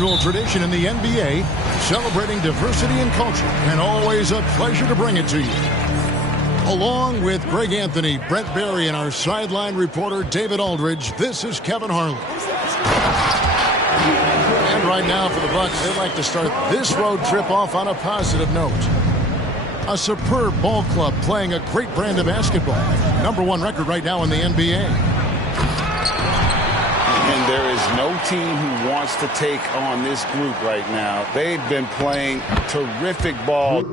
annual tradition in the NBA, celebrating diversity and culture, and always a pleasure to bring it to you. Along with Greg Anthony, Brent Barry, and our sideline reporter David Aldridge, this is Kevin Harlan. And right now for the Bucks, they'd like to start this road trip off on a positive note. A superb ball club playing a great brand of basketball. #1 record right now in the NBA. And there is no team who wants to take on this group right now. They've been playing terrific ball.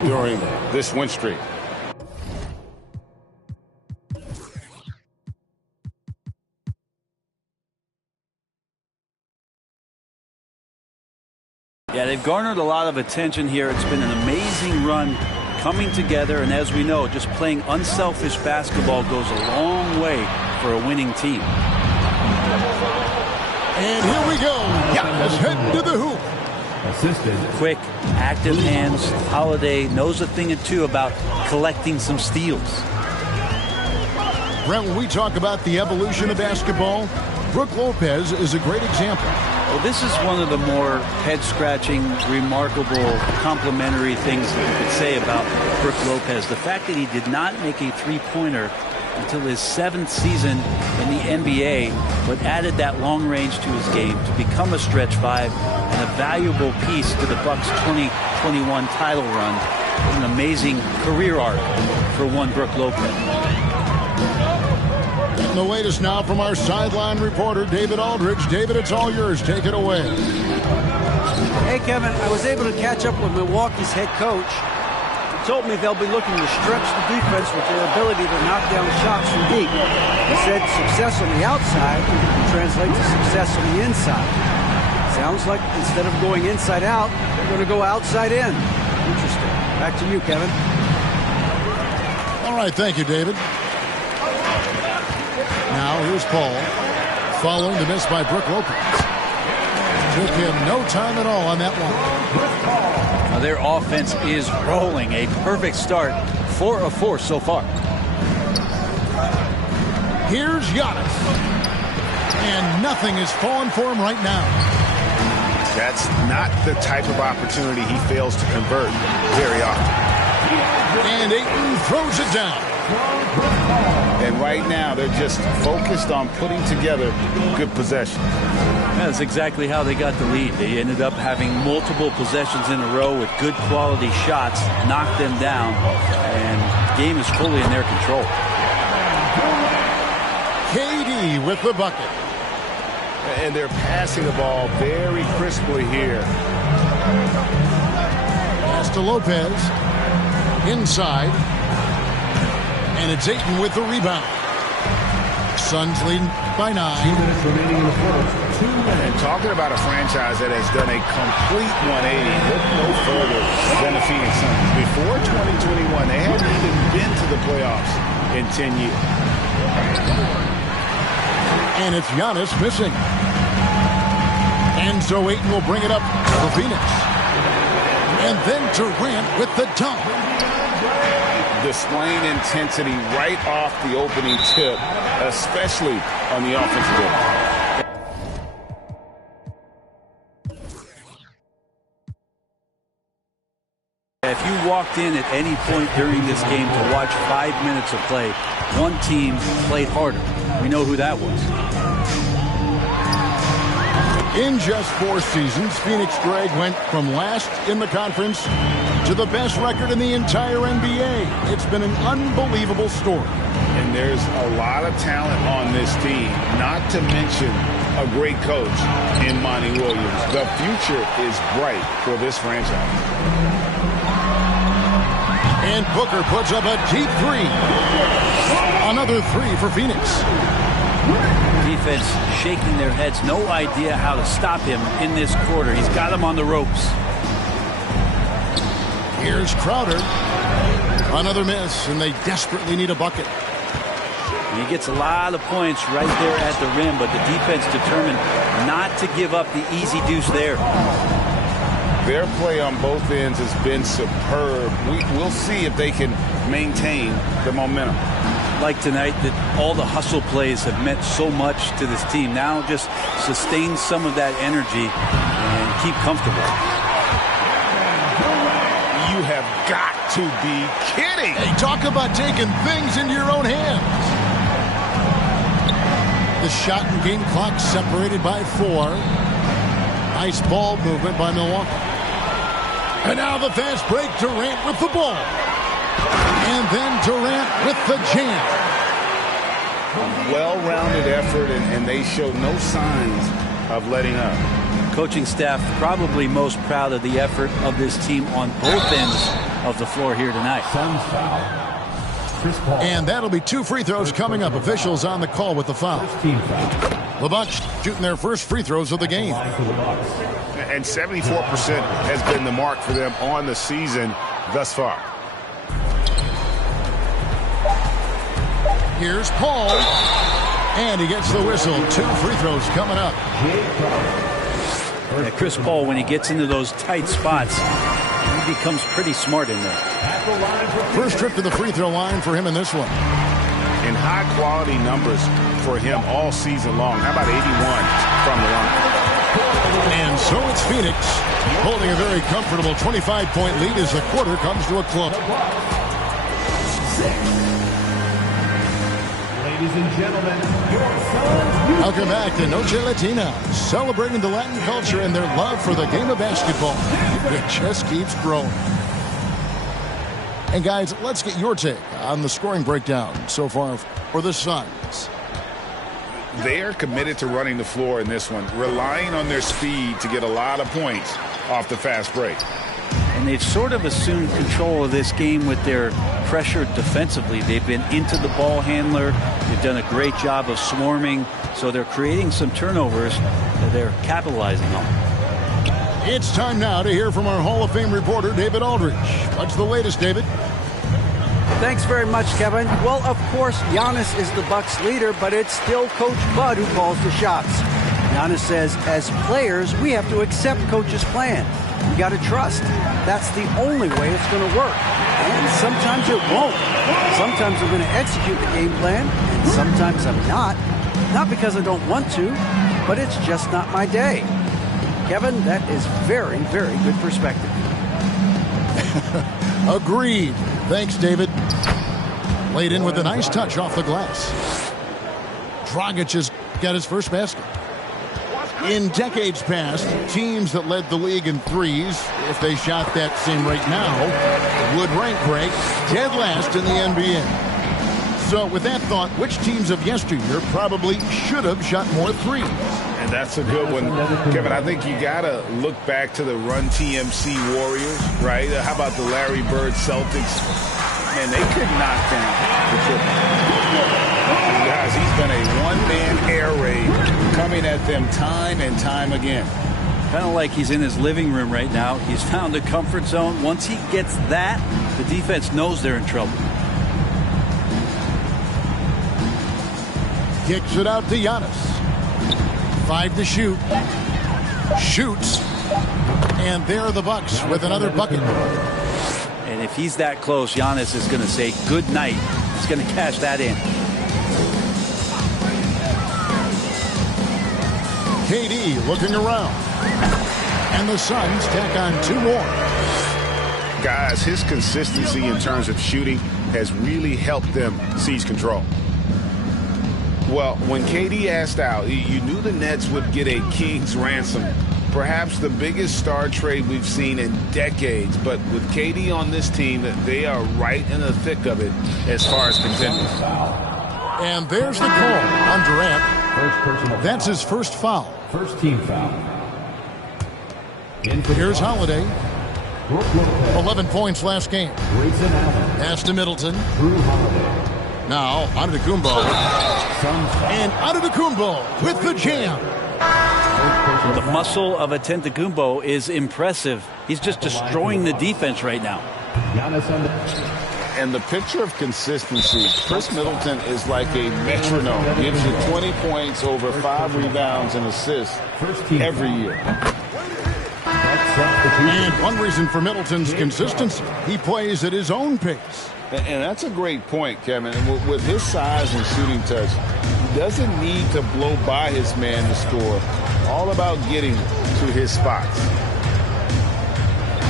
During this win streak. Yeah, they've garnered a lot of attention here. It's been an amazing run coming together, and as we know, just playing unselfish basketball goes a long way for a winning team. And here we go. Let's head to the hoop. Quick, active hands. Holiday knows a thing or two about collecting some steals. Brent, when we talk about the evolution of basketball, Brook Lopez is a great example. Well, this is one of the more head-scratching, remarkable, complimentary things that you could say about Brook Lopez. The fact that he did not make a three-pointer until his 7th season in the NBA, but added that long range to his game to become a stretch 5 and a valuable piece to the Bucks' 2021 title run. An amazing career arc for one Brook Lopez. And the latest now from our sideline reporter, David Aldridge. David, it's all yours. Take it away. Hey, Kevin, I was able to catch up with Milwaukee's head coach. He told me they'll be looking to stretch the defense with their ability to knock down shots from deep. He said success on the outside can translate to success on the inside. Sounds like instead of going inside out, they're going to go outside in. Interesting. Back to you, Kevin. All right, thank you, David. Now here's Paul, following the miss by Brook Lopez. Took him no time at all on that one. Now their offense is rolling. A perfect start. 4 of 4 so far. Here's Giannis. And nothing is falling for him right now. That's not the type of opportunity he fails to convert very often. And Ayton throws it down. And right now, they're just focused on putting together good possessions. That's exactly how they got the lead. They ended up having multiple possessions in a row with good quality shots, knocked them down, and the game is fully in their control. KD with the bucket. And they're passing the ball very crisply here. Pass to Lopez. Inside. And it's Ayton with the rebound. Suns leading by 9. 2 minutes remaining in the quarter. 2 minutes. And talking about a franchise that has done a complete 180, look no further than the Phoenix Suns. Before 2021, they hadn't even been to the playoffs in 10 years. And it's Giannis missing. And so Ayton will bring it up for Phoenix. And then Durant with the dunk. Displaying intensity right off the opening tip, especially on the offensive end. If you walked in at any point during this game to watch 5 minutes of play, one team played harder. We know who that was. In just 4 seasons, Phoenix, Greg, went from last in the conference to the best record in the entire NBA. It's been an unbelievable story. And there's a lot of talent on this team, not to mention a great coach in Monty Williams. The future is bright for this franchise. And Booker puts up a deep 3. Another 3 for Phoenix. Defense shaking their heads. No idea how to stop him in this quarter. He's got him on the ropes. Here's Crowder. Another miss, and they desperately need a bucket. He gets a lot of points right there at the rim, but the defense determined not to give up the easy deuce there. Their play on both ends has been superb. We'll see if they can maintain the momentum. Like tonight, that all the hustle plays have meant so much to this team. Now just sustain some of that energy and keep comfortable. You have got to be kidding. Hey, talk about taking things into your own hands. The shot and game clock separated by 4. Nice ball movement by Milwaukee. And now the fast break. Durant with the ball. And then Durant with the jam. Well-rounded effort, and they show no signs of letting up. Coaching staff probably most proud of the effort of this team on both ends of the floor here tonight. Suns foul. Chris Paul. And that'll be 2 free throws coming up. Officials on the call with the foul. Team foul. The Bucks shooting their first free throws of the game. And 74% has been the mark for them on the season thus far. Here's Paul. And he gets the whistle. 2 free throws coming up. Yeah, Chris Paul, when he gets into those tight spots, he becomes pretty smart in there. First trip to the free throw line for him in this one. And high-quality numbers for him all season long. How about 81 from the line? And so it's Phoenix holding a very comfortable 25-point lead as the quarter comes to a close. Ladies and gentlemen, your Suns. Welcome back to Noche Latina, celebrating the Latin culture and their love for the game of basketball. It just keeps growing. And guys, let's get your take on the scoring breakdown so far for the Suns. They are committed to running the floor in this one, relying on their speed to get a lot of points off the fast break. And they've sort of assumed control of this game with their pressure defensively. They've been into the ball handler. They've done a great job of swarming. So they're creating some turnovers that they're capitalizing on. It's time now to hear from our Hall of Fame reporter, David Aldridge. What's the latest, David? Thanks very much, Kevin. Well, of course, Giannis is the Bucks leader, but it's still Coach Bud who calls the shots. Giannis says, as players, we have to accept Coach's plan. We got to trust. That's the only way it's going to work. And sometimes it won't. Sometimes I'm going to execute the game plan, and sometimes I'm not. Not because I don't want to, but it's just not my day. Kevin, that is very, very good perspective. Agreed. Thanks, David. Laid in with a nice touch off the glass. Dragic has got his first basket. In decades past, teams that led the league in threes, if they shot that same rate now, would rank Greg dead last in the NBA. So with that thought, which teams of yesteryear probably should have shot more threes? And that's a good one, Kevin. I think you got to look back to the Run TMC Warriors, right? How about the Larry Bird Celtics? Man, they could knock down the triple. Guys, he's been a one-man air raid coming at them time and time again. Kind of like he's in his living room right now. He's found a comfort zone. Once he gets that, the defense knows they're in trouble. Kicks it out to Giannis. 5 to shoot. Shoots. And there are the Bucks with another bucket. And if he's that close, Giannis is going to say good night. He's going to cash that in. KD looking around. And the Suns tack on 2 more. Guys, his consistency in terms of shooting has really helped them seize control. Well, when KD asked out, you knew the Nets would get a king's ransom. Perhaps the biggest star trade we've seen in decades. But with KD on this team, they are right in the thick of it as far as contending. And there's the call on Durant. First personal That's foul. his first foul. First team foul. In for the Here's foul. Holiday. Brook Lopez. 11 points last game. Grayson Allen. Pass to Middleton. Drew Holiday. Now, Antetokounmpo. Suns foul. And Antetokounmpo with the jam. The muscle of Antetokounmpo is impressive. He's just destroying the defense right now. Giannis under. And the picture of consistency, Chris Middleton is like a metronome. Gives you 20 points, over 5 rebounds and assists First team every foul. year. Next substitution. And one reason for Middleton's consistency, he plays at his own pace. And that's a great point, Kevin. And with his size and shooting touch, he doesn't need to blow by his man to score. All about getting to his spots.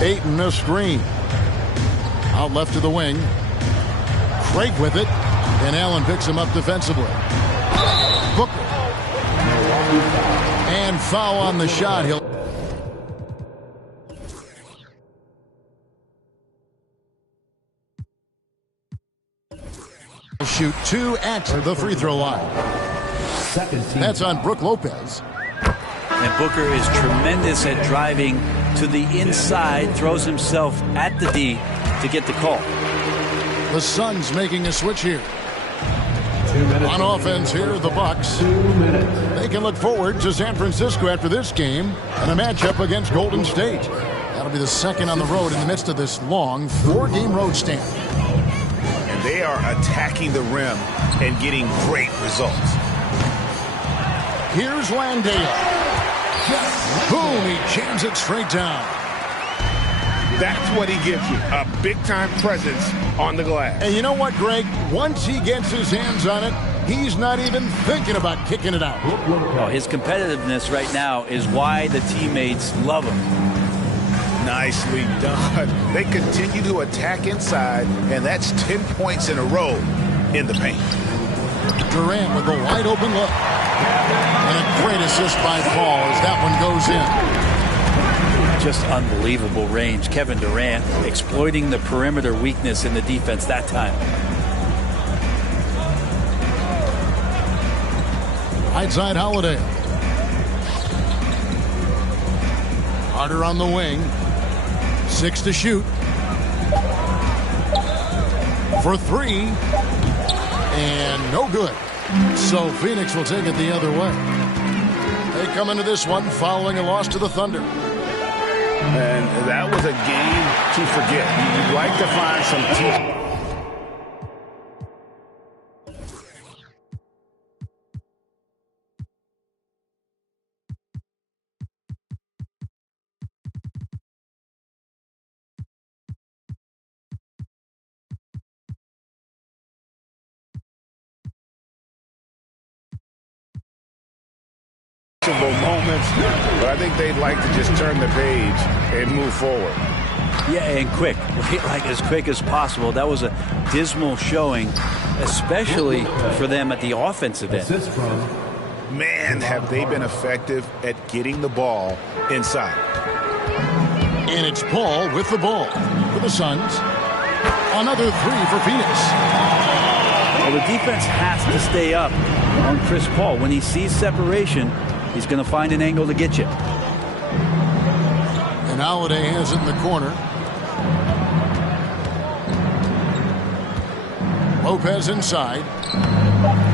Ayton a screen. Out left to the wing. Craig with it. And Allen picks him up defensively. Booker. And foul on the shot. He'll shoot 2 at the free throw line. Second team. That's on Brook Lopez. And Booker is tremendous at driving to the inside, throws himself at the D to get the call. The Suns making a switch here. 2 minutes. On offense here, the Bucks. 2 minutes. They can look forward to San Francisco after this game and a matchup against Golden State. That'll be the second on the road in the midst of this long 4-game road stand. And they are attacking the rim and getting great results. Here's Landale. Boom, he jams it straight down. That's what he gives you, a big-time presence on the glass. And you know what, Greg? Once he gets his hands on it, he's not even thinking about kicking it out. Oh, his competitiveness right now is why the teammates love him. Nicely done. They continue to attack inside, and that's 10 points in a row in the paint. Durant with a wide open look. And a great assist by Paul as that one goes in. Just unbelievable range. Kevin Durant exploiting the perimeter weakness in the defense that time. Right side Holiday. Harder on the wing. 6 to shoot. For 3. And no good. So Phoenix will take it the other way. They come into this one following a loss to the Thunder. And that was a game to forget. You'd like to find some team. Moments, but I think they'd like to just turn the page and move forward. Yeah, and quick, like as quick as possible. That was a dismal showing, especially for them at the offensive end. Assist from. Man, have they been effective at getting the ball inside. And it's Paul with the ball for the Suns. Another 3 for Phoenix. Well, the defense has to stay up on Chris Paul. When he sees separation, he's going to find an angle to get you. And Holiday has it in the corner. Lopez inside.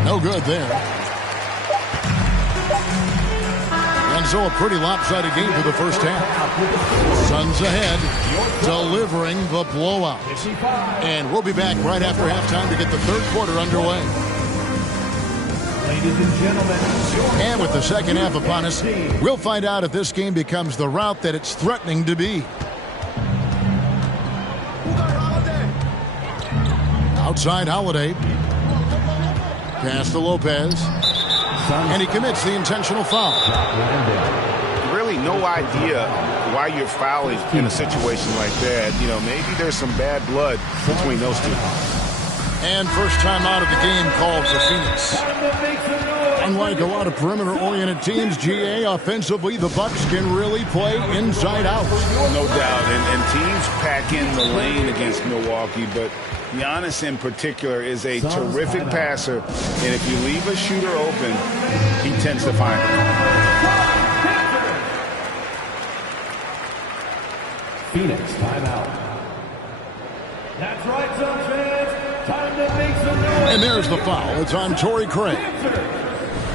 No good there. And so a pretty lopsided game for the first half. Suns ahead, delivering the blowout. And we'll be back right after halftime to get the third quarter underway. Ladies and gentlemen. And with the second half upon us, we'll find out if this game becomes the route that it's threatening to be. Outside Holiday. Pass to Lopez. And he commits the intentional foul. Really no idea why you're fouling in a situation like that. You know, maybe there's some bad blood between those two. And first time out of the game called for Phoenix. Unlike a lot of perimeter-oriented teams, GA, offensively, the Bucks can really play inside out. No doubt, and teams pack in the lane against Milwaukee, but Giannis in particular is a terrific passer, and if you leave a shooter open, he tends to find it. Phoenix, timeout. That's right, Suns fans. Time to make some noise. And there's the foul. It's on Torrey Craig.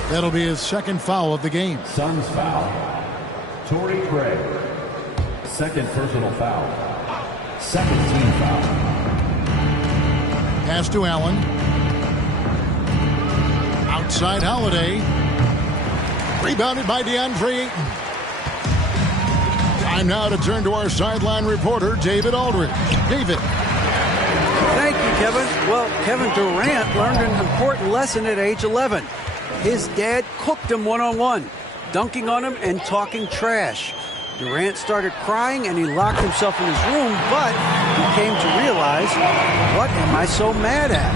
That'll be his second foul of the game. Suns foul. Torrey Craig. Second personal foul. Second team foul. Pass to Allen. Outside Holiday. Rebounded by DeAndre Ayton. Time now to turn to our sideline reporter, David Aldridge. David. Thank you, Kevin. Well, Kevin Durant learned an important lesson at age 11. His dad cooked him one-on-one, dunking on him and talking trash. Durant started crying and he locked himself in his room, but he came to realize, what am I so mad at?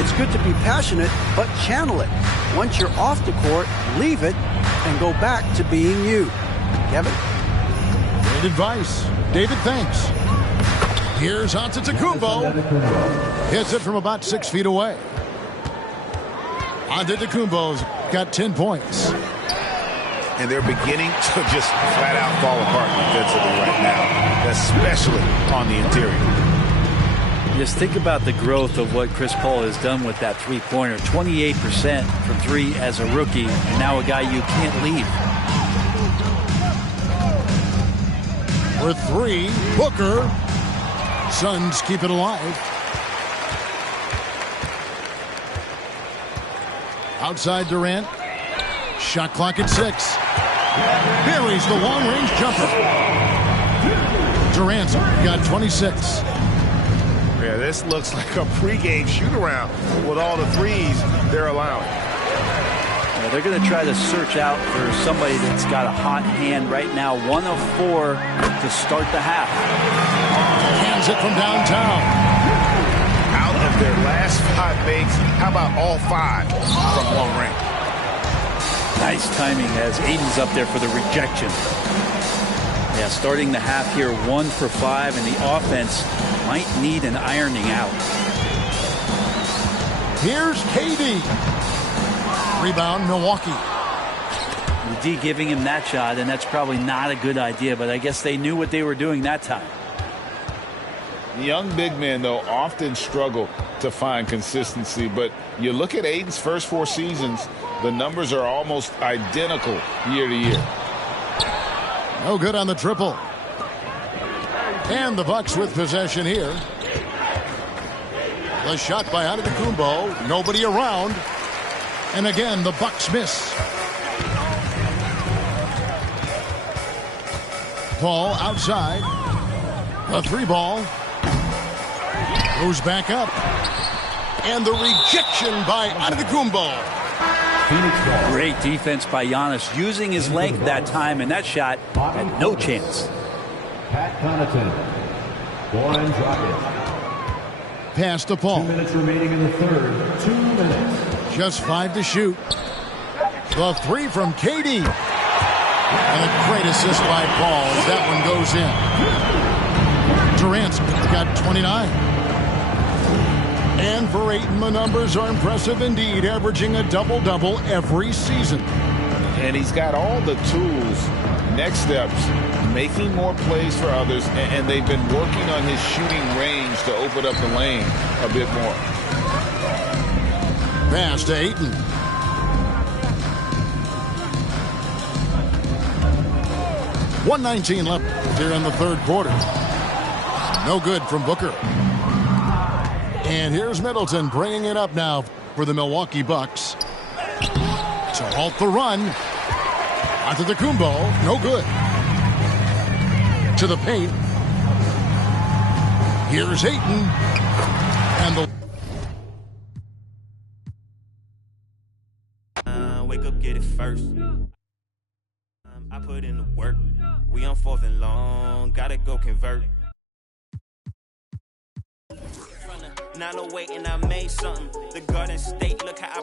It's good to be passionate, but channel it. Once you're off the court, leave it and go back to being you. Kevin? Great advice. David, thanks. Here's Antetokounmpo. Hits it from about 6 feet away. Antetokounmpo's got 10 points. And they're beginning to just flat out fall apart defensively right now, especially on the interior. Just think about the growth of what Chris Paul has done with that three-pointer. 28% from three as a rookie, and now a guy you can't leave. For three, Booker. Suns keep it alive. Outside Durant. Shot clock at 6. Buries the long-range jumper. Durant's got 26. Yeah, this looks like a pregame shoot-around with all the threes they're allowing. Yeah, they're going to try to search out for somebody that's got a hot hand right now. 1 of 4 to start the half. Hands it from downtown. Out of their last 5 makes, how about all 5 from long range? Nice timing as Aiden's up there for the rejection. Yeah, starting the half here 1 for 5, and the offense might need an ironing out. Here's KD. Rebound, Milwaukee. The D giving him that shot, and that's probably not a good idea, but I guess they knew what they were doing that time. Young big men, though, often struggle to find consistency, but you look at Aiden's first 4 seasons, the numbers are almost identical year to year. No good on the triple. And the Bucks with possession here. The shot by Antetokounmpo. Nobody around. And again, the Bucks miss. Paul outside. The 3-ball. Goes back up. And the rejection by Antetokounmpo. Great defense by Giannis, using his length that time, and that shot had no chance. Pat Connaughton. Goran Dragic. Pass to Paul. 2 minutes remaining in the third. 2 minutes. Just 5 to shoot. The 3 from KD. And a great assist by Paul as that one goes in. Durant's got 29. And for Ayton, the numbers are impressive indeed, averaging a double-double every season. And he's got all the tools. Next steps, making more plays for others, and they've been working on his shooting range to open up the lane a bit more. Pass to Ayton. .119 left here in the third quarter. No good from Booker. And here's Middleton bringing it up now for the Milwaukee Bucks. To halt the run. Antetokounmpo, no good. To the paint. Here's Ayton. And the wake up, get it first. I put in the work. We on 4th and long. Gotta go convert. Now no waiting, I made something. The Garden State, look how I...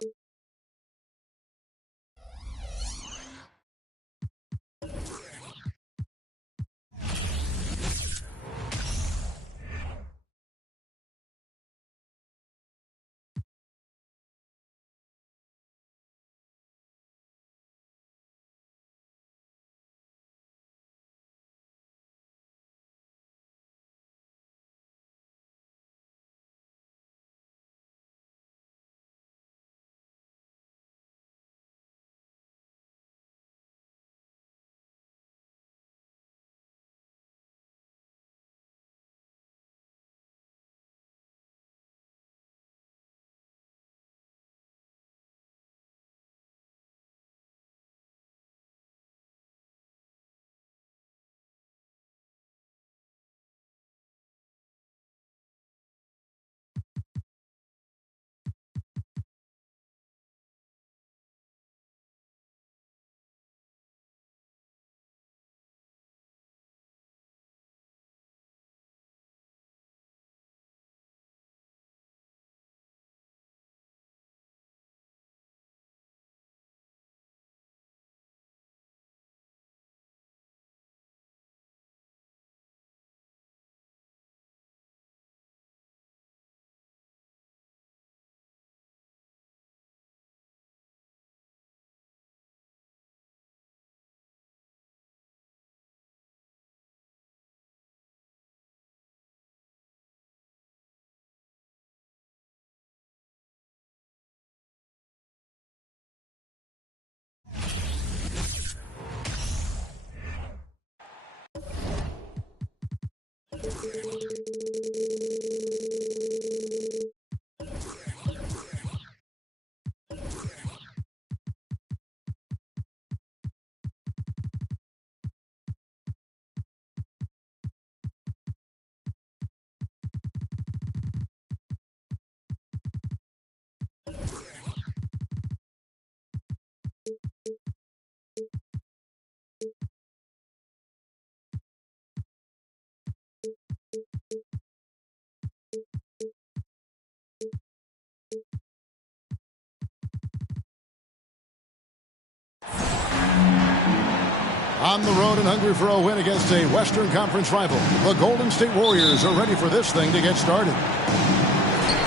On the road and hungry for a win against a Western Conference rival, the Golden State Warriors are ready for this thing to get started.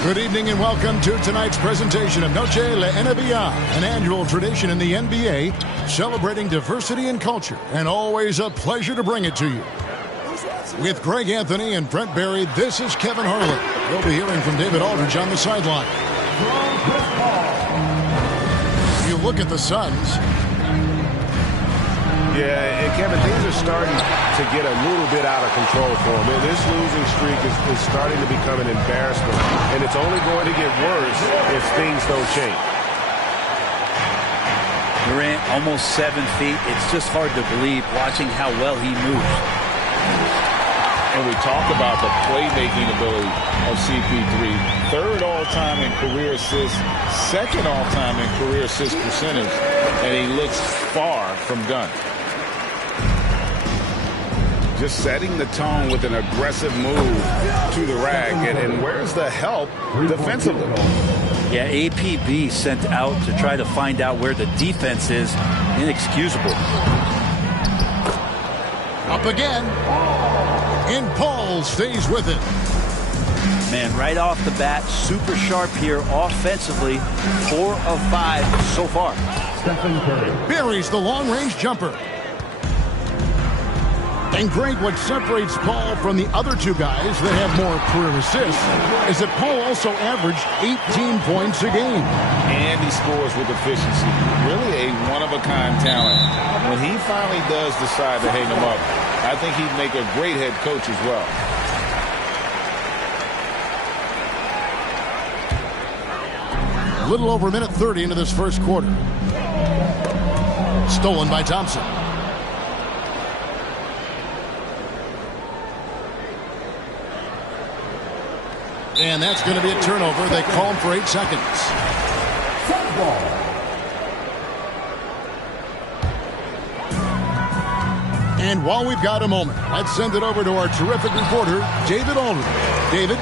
Good evening and welcome to tonight's presentation of Noche La NBA, an annual tradition in the NBA, celebrating diversity and culture, and always a pleasure to bring it to you. With Greg Anthony and Brent Barry, this is Kevin Harlan. We'll be hearing from David Aldridge on the sideline. You look at the Suns. Yeah, and Kevin, things are starting to get a little bit out of control for them. This losing streak is starting to become an embarrassment, and it's only going to get worse if things don't change. Durant, almost 7 feet. It's just hard to believe watching how well he moves. And we talk about the playmaking ability of CP3. Third all-time in career assists, second all-time in career assist percentage, and he looks far from done. Just setting the tone with an aggressive move to the rack. And where's the help defensively? Yeah, APB sent out to try to find out where the defense is. Inexcusable. Up again. And Paul stays with it. Man, right off the bat, super sharp here offensively. 4 of 5 so far. Stephen Curry buries the long-range jumper. And Greg, what separates Paul from the other two guys that have more career assists is that Paul also averaged 18 points a game. And he scores with efficiency. Really a one-of-a-kind talent. When he finally does decide to hang him up, I think he'd make a great head coach as well. A little over a minute 30 into this first quarter. Stolen by Thompson. And that's going to be a turnover. They call him for 8 seconds. And while we've got a moment, let's send it over to our terrific reporter, David Aldridge. David?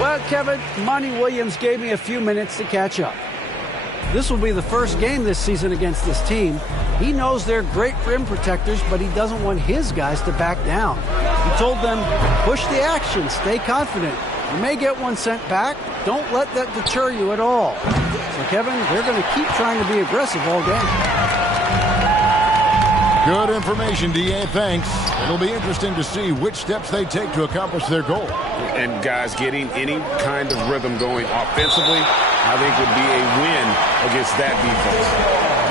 Well, Kevin, Monty Williams gave me a few minutes to catch up. This will be the first game this season against this team. He knows they're great rim protectors, but he doesn't want his guys to back down. He told them, push the action, stay confident. You may get one sent back. Don't let that deter you at all. So, Kevin, they're going to keep trying to be aggressive all game. Good information, D.A. Thanks. It'll be interesting to see which steps they take to accomplish their goal. And guys, getting any kind of rhythm going offensively, I think would be a win against that defense.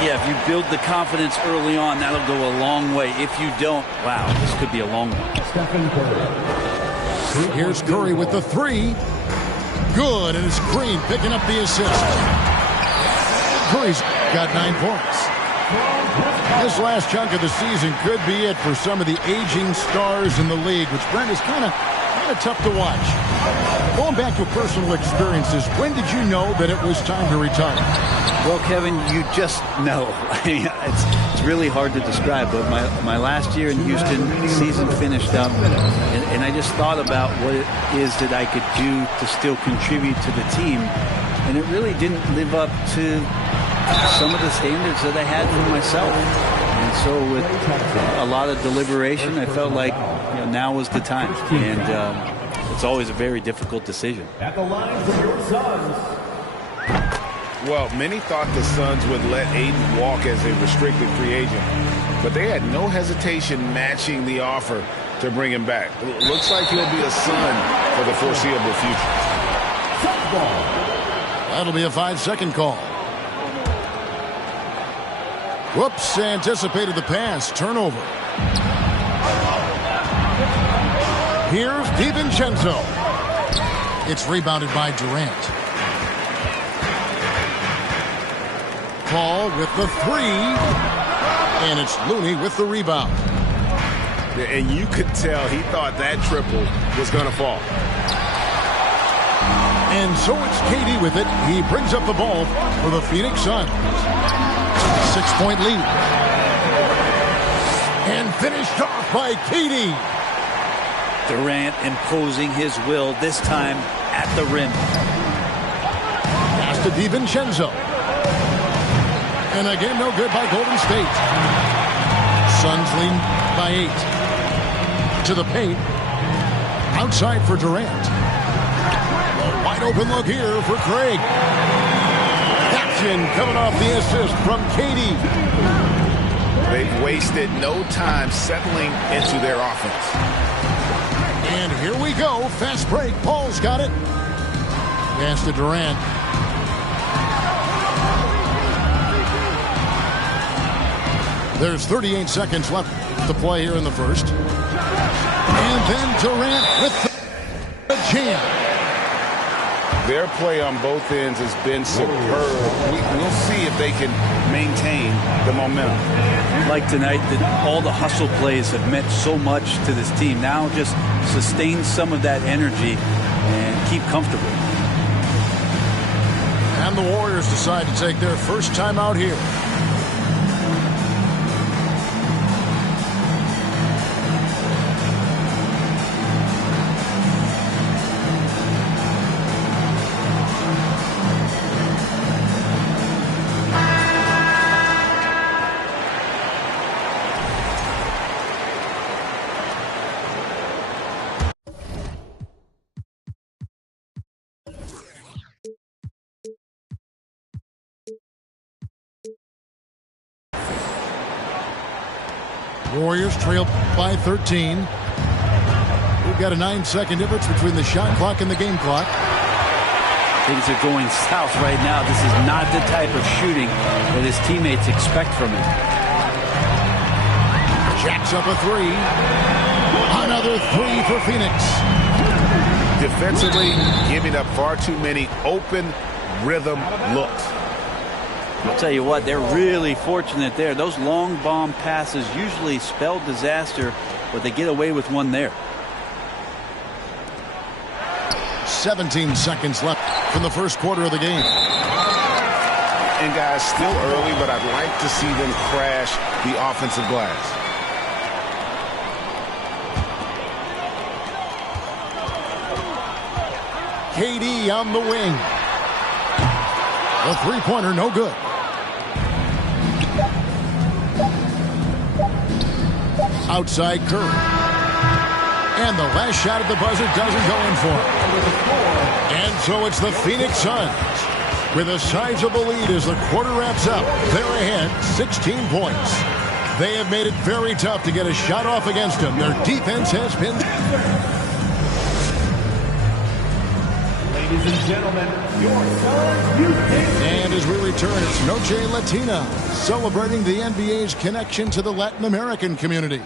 Yeah, if you build the confidence early on, that'll go a long way. If you don't, wow, this could be a long one. Stephen Curry. Here's Curry with the three. Good, and it's Green picking up the assist. Curry's got 9 points. This last chunk of the season could be it for some of the aging stars in the league, which, Brent, is kind of tough to watch. Going back to personal experiences, when did you know that it was time to retire? Well, Kevin, you just know. It's really hard to describe, but my last year in Houston, the season finished up, and I just thought about what it is that I could do to still contribute to the team, and it really didn't live up to some of the standards that I had for myself. And so with a lot of deliberation, I felt like now was the time. And it's always a very difficult decision. At the line for your Suns. Well, many thought the Suns would let Aiden walk as a restricted free agent, but they had no hesitation matching the offer to bring him back. Looks like he'll be a Sun for the foreseeable future. That'll be a 5-second call. Whoops, anticipated the pass. Turnover. Here's DiVincenzo. It's rebounded by Durant. Paul with the three. And it's Looney with the rebound. And you could tell he thought that triple was going to fall. And so it's KD with it. He brings up the ball for the Phoenix Suns. 6-point lead. And finished off by KD. Durant imposing his will, this time at the rim. Pass to DiVincenzo. And again, no good by Golden State. Suns lead by 8. To the paint. Outside for Durant. A wide open look here for Craig. Action coming off the assist from KD. They've wasted no time settling into their offense. And here we go. Fast break. Paul's got it. Pass to Durant. There's 38 seconds left to play here in the first. And then Durant with the jam. Their play on both ends has been superb. We'll see if they can maintain the momentum. Like tonight, that all the hustle plays have meant so much to this team. Now just sustain some of that energy and keep comfortable. And the Warriors decide to take their first time out here. Warriors trail by 13. We've got a 9-second difference between the shot clock and the game clock. Things are going south right now. This is not the type of shooting that his teammates expect from him. Jacks up a three. Another three for Phoenix. Defensively, giving up far too many open rhythm looks. I'll tell you what, they're really fortunate there. Those long bomb passes usually spell disaster, but they get away with one there. 17 seconds left from the first quarter of the game. And guys, still early, but I'd like to see them crash the offensive glass. KD on the wing. The three-pointer, no good. Outside Curry. And the last shot at the buzzer doesn't go in for it. And so it's the Phoenix Suns with a sizable lead as the quarter wraps up. They're ahead 16 points. They have made it very tough to get a shot off against them. Their defense has been... Ladies and gentlemen, your Suns Youth. And as we return, it's Noche Latina, celebrating the NBA's connection to the Latin American community.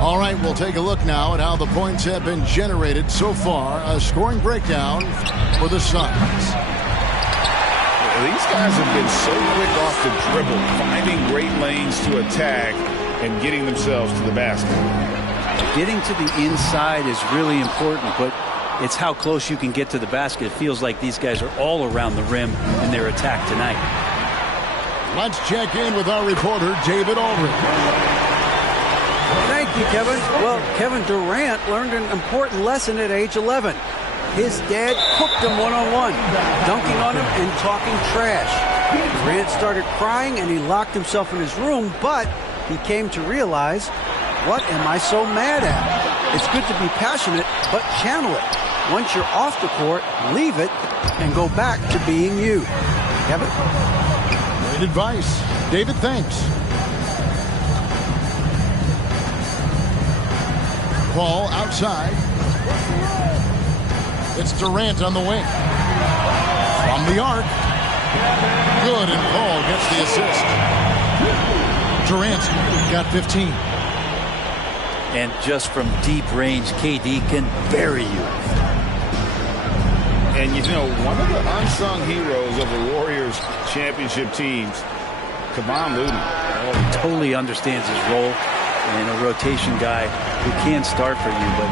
All right, we'll take a look now at how the points have been generated so far. A scoring breakdown for the Suns. These guys have been so quick off the dribble, finding great lanes to attack and getting themselves to the basket. Getting to the inside is really important, but it's how close you can get to the basket. It feels like these guys are all around the rim in their attack tonight. Let's check in with our reporter, David Aldridge. Thank you, Kevin. Well, Kevin Durant learned an important lesson at age 11. His dad cooked him one-on-one, dunking on him and talking trash. Durant started crying and he locked himself in his room, but he came to realize, what am I so mad at? It's good to be passionate, but channel it. Once you're off the court, leave it and go back to being you. Kevin? Great advice. David, thanks. Ball outside. It's Durant on the wing. From the arc. Good, and Paul gets the assist. Durant got 15. And just from deep range, KD can bury you. And you know, one of the unsung heroes of the Warriors championship teams, Kevon Looney. Totally understands his role, and a rotation guy who can start for you, but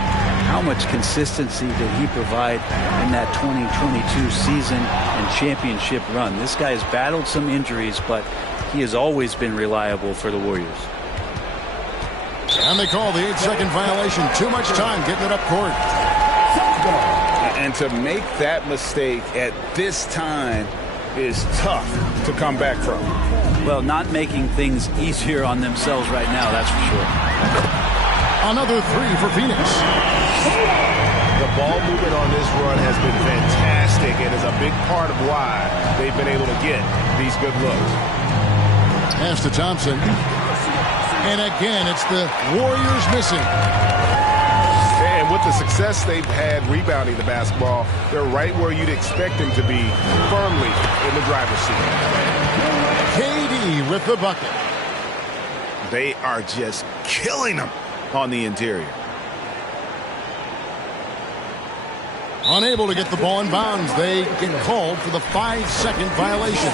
how much consistency did he provide in that 2022 season and championship run? This guy has battled some injuries, but he has always been reliable for the Warriors. And they call the 8-second violation. Too much time getting it up court. And to make that mistake at this time is tough to come back from. Well, not making things easier on themselves right now, that's for sure. Another three for Phoenix. The ball movement on this run has been fantastic and is a big part of why they've been able to get these good looks. Pass to Thompson. And again, it's the Warriors missing. And with the success they've had rebounding the basketball, they're right where you'd expect them to be, firmly in the driver's seat. KD with the bucket. They are just killing them on the interior. Unable to get the ball in bounds. They get called for the 5-second violation.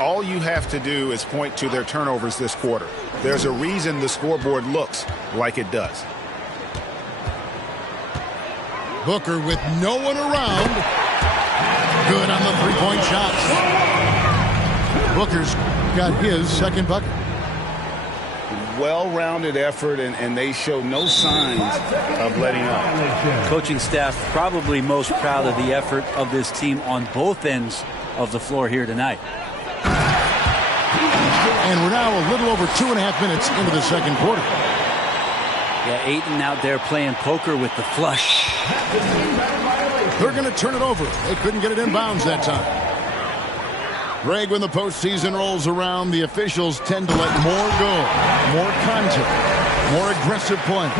All you have to do is point to their turnovers this quarter. There's a reason the scoreboard looks like it does. Booker with no one around. Good on the three-point shots. Booker's got his second bucket. Well-rounded effort, and they show no signs of letting up. Coaching staff probably most proud of the effort of this team on both ends of the floor here tonight. And we're now a little over 2.5 minutes into the second quarter. Yeah, Ayton out there playing poker with the flush. They're going to turn it over. They couldn't get it in bounds that time. Greg, when the postseason rolls around, the officials tend to let more go, more contact, more aggressive play.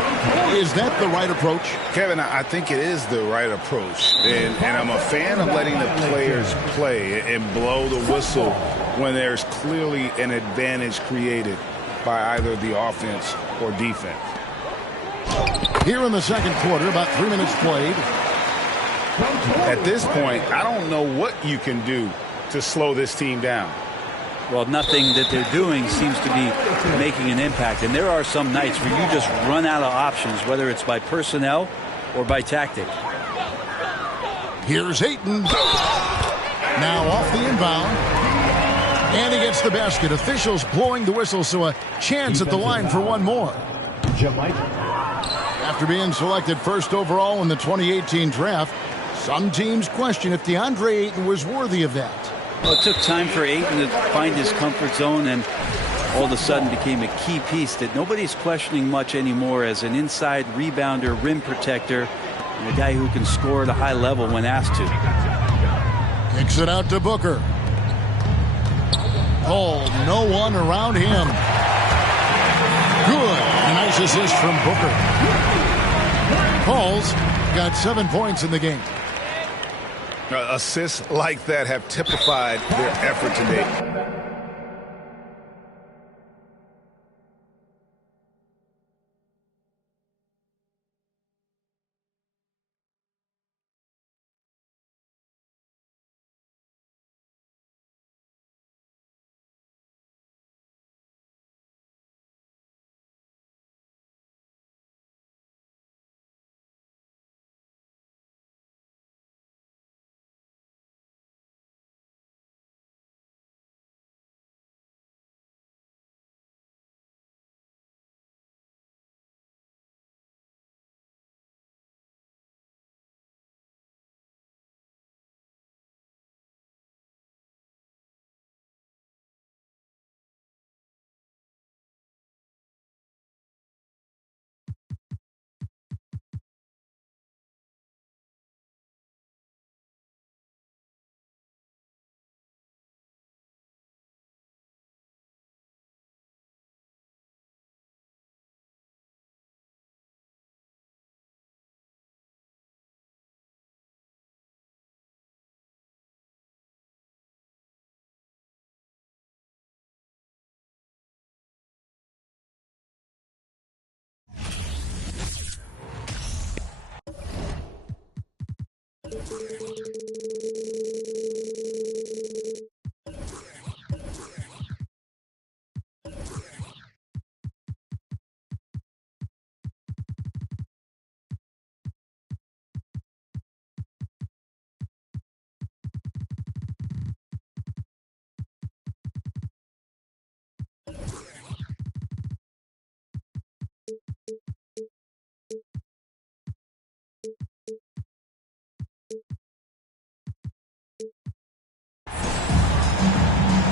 Is that the right approach? Kevin, I think it is the right approach. And I'm a fan of letting the players play and blow the whistle when there's clearly an advantage created by either the offense or defense. Here in the second quarter, about 3 minutes played. At this point, I don't know what you can do to slow this team down. Well, nothing that they're doing seems to be making an impact. And there are some nights where you just run out of options, whether it's by personnel or by tactic. Here's Ayton. Now off the inbound. And he gets the basket. Officials blowing the whistle, so a chance at the line for one more. After being selected first overall in the 2018 draft, some teams question if DeAndre Ayton was worthy of that. Well, it took time for Ayton to find his comfort zone and all of a sudden became a key piece that nobody's questioning much anymore as an inside rebounder, rim protector, and a guy who can score at a high level when asked to. Kicks it out to Booker. Paul, no one around him. Good. A nice assist from Booker. Paul's got 7 points in the game. Assists like that have typified their effort today.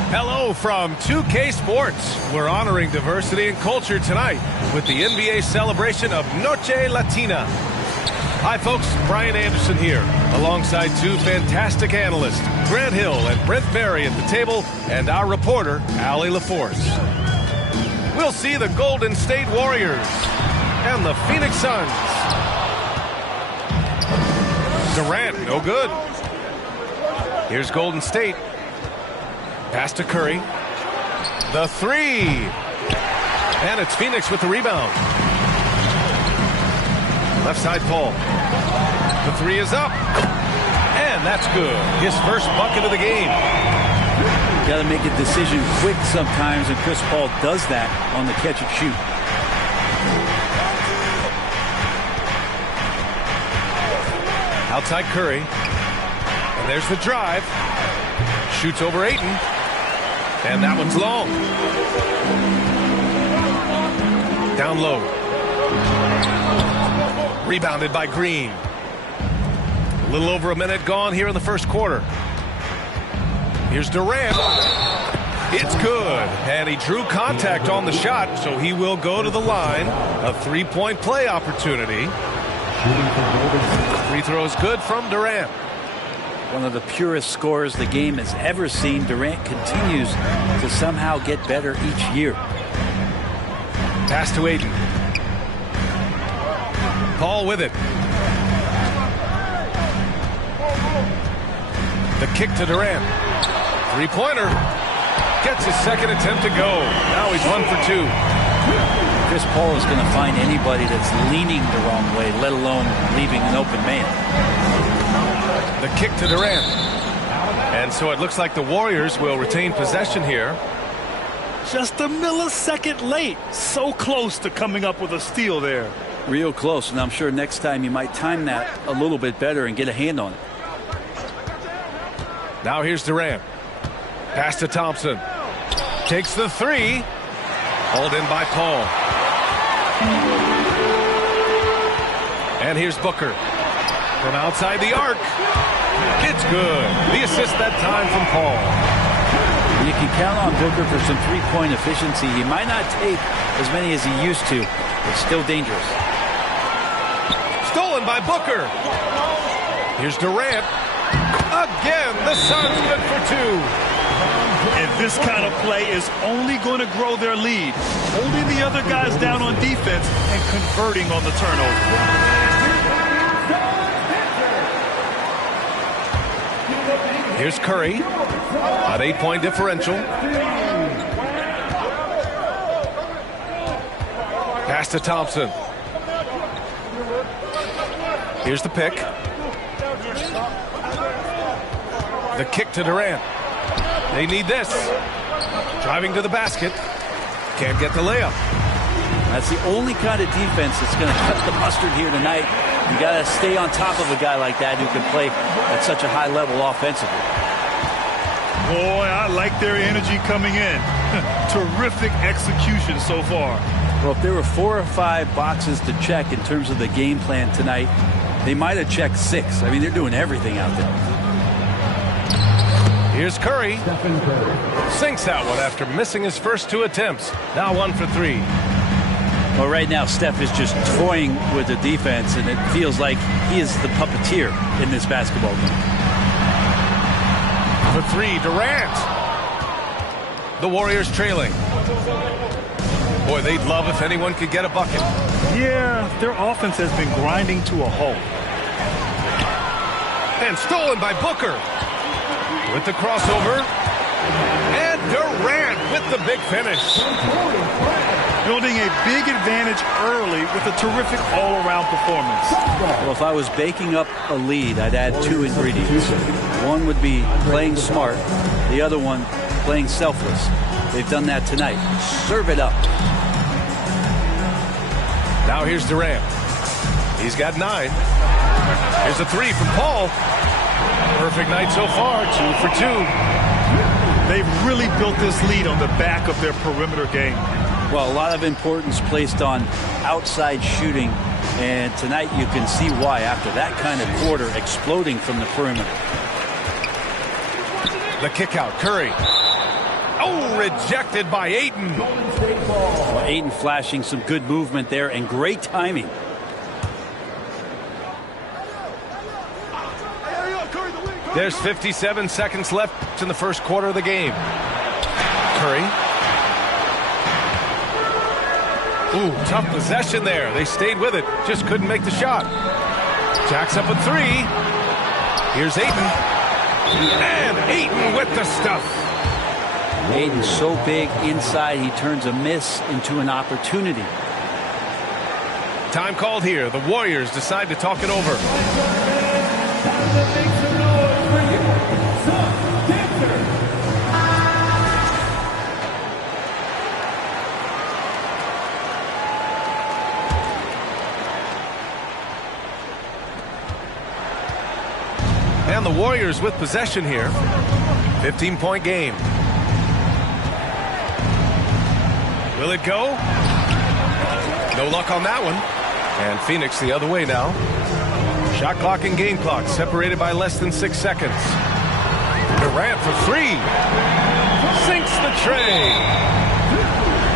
Hello from 2K Sports. We're honoring diversity and culture tonight with the NBA celebration of Noche Latina. Hi folks, Brian Anderson here, alongside two fantastic analysts, Grant Hill and Brent Barry at the table, and our reporter, Allie LaForce. We'll see the Golden State Warriors and the Phoenix Suns. Durant, no good. Here's Golden State. Pass to Curry. The three. And it's Phoenix with the rebound. Left side Paul. The three is up. And that's good. His first bucket of the game. Got to make a decision quick sometimes, and Chris Paul does that on the catch and shoot. Outside Curry. And there's the drive. Shoots over Ayton. And that one's long. Down low. Rebounded by Green. A little over a minute gone here in the first quarter. Here's Durant. It's good. And he drew contact on the shot, so he will go to the line. A three-point play opportunity. Free throw is good from Durant. One of the purest scorers the game has ever seen. Durant continues to somehow get better each year. Pass to Ayton. Paul with it. The kick to Durant. Three-pointer. Gets his second attempt to go. Now he's 1 for 2. Chris Paul is going to find anybody that's leaning the wrong way, let alone leaving an open man. The kick to Durant. And so it looks like the Warriors will retain possession here. Just a millisecond late. So close to coming up with a steal there. Real close, and I'm sure next time you might time that a little bit better and get a hand on it. Now here's Durant. Pass to Thompson. Takes the three. Hauled in by Paul. And here's Booker. From outside the arc. It's good. The assist that time from Paul. You can count on Booker for some three-point efficiency. He might not take as many as he used to, but still dangerous. Stolen by Booker. Here's Durant. Again, the Suns good for two. And this kind of play is only going to grow their lead. Holding the other guys down on defense and converting on the turnover. Here's Curry. An 8-point differential. Pass to Thompson. Here's the pick. The kick to Durant. They need this. Driving to the basket. Can't get the layup. That's the only kind of defense that's going to cut the mustard here tonight. You got to stay on top of a guy like that who can play at such a high level offensively. Boy, I like their energy coming in. Terrific execution so far. Well, if there were 4 or 5 boxes to check in terms of the game plan tonight, they might have checked 6. I mean, they're doing everything out there. Here's Curry. Sinks that one after missing his first 2 attempts. Now 1 for 3. Well, right now, Steph is just toying with the defense, and it feels like he is the puppeteer in this basketball game. For 3, Durant. The Warriors trailing. Boy, they'd love if anyone could get a bucket. Yeah, their offense has been grinding to a halt. And stolen by Booker. With the crossover. And Durant with the big finish. Building a big advantage early with a terrific all-around performance. Well, if I was baking up a lead, I'd add 2 ingredients. One would be playing smart. The other one, playing selfless. They've done that tonight. Serve it up. Now here's Durant. He's got 9. Here's a 3 from Paul. Perfect night so far, 2 for 2. They've really built this lead on the back of their perimeter game. Well, a lot of importance placed on outside shooting, and tonight you can see why after that kind of quarter exploding from the perimeter. The kick out, Curry. Oh, rejected by Ayton. Well, Ayton flashing some good movement there and great timing. There's 57 seconds left in the first quarter of the game. Curry. Ooh, tough possession there. They stayed with it. Just couldn't make the shot. Jacks up a 3. Here's Ayton. And Ayton with the stuff. Ayton's so big inside, he turns a miss into an opportunity. Time called here. The Warriors decide to talk it over. And the Warriors with possession here. 15-point game. Will it go? No luck on that one. And Phoenix the other way now. Shot clock and game clock separated by less than 6 seconds. Durant for 3. Sinks the tray.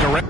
Durant.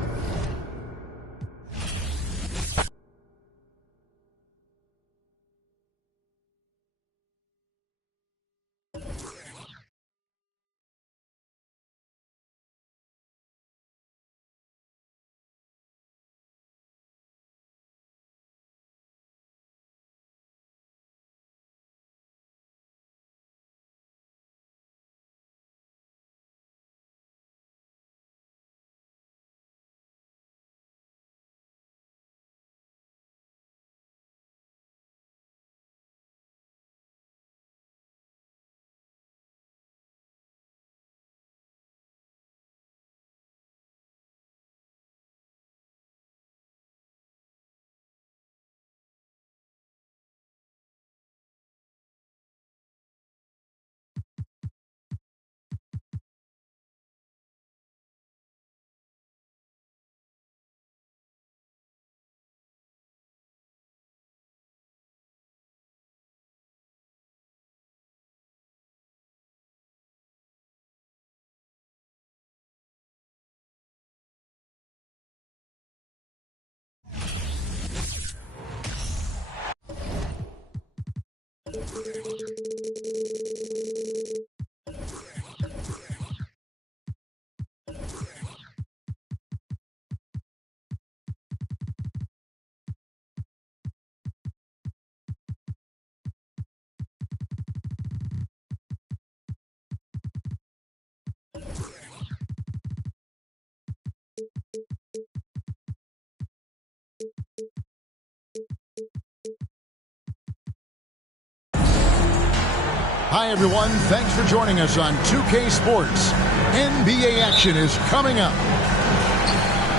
Hi, everyone. Thanks for joining us on 2K Sports. NBA action is coming up.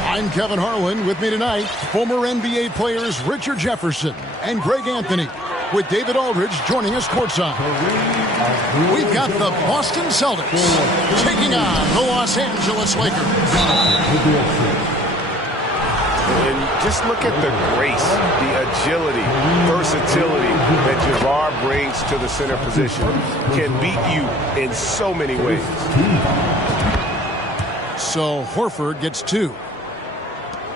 I'm Kevin Harlan. With me tonight, former NBA players Richard Jefferson and Greg Anthony, with David Aldridge joining us courtside. We've got the Boston Celtics taking on the Los Angeles Lakers. And just look at the grace, the agility, versatility that Jabbar brings to the center position. Can beat you in so many ways. So Horford gets 2.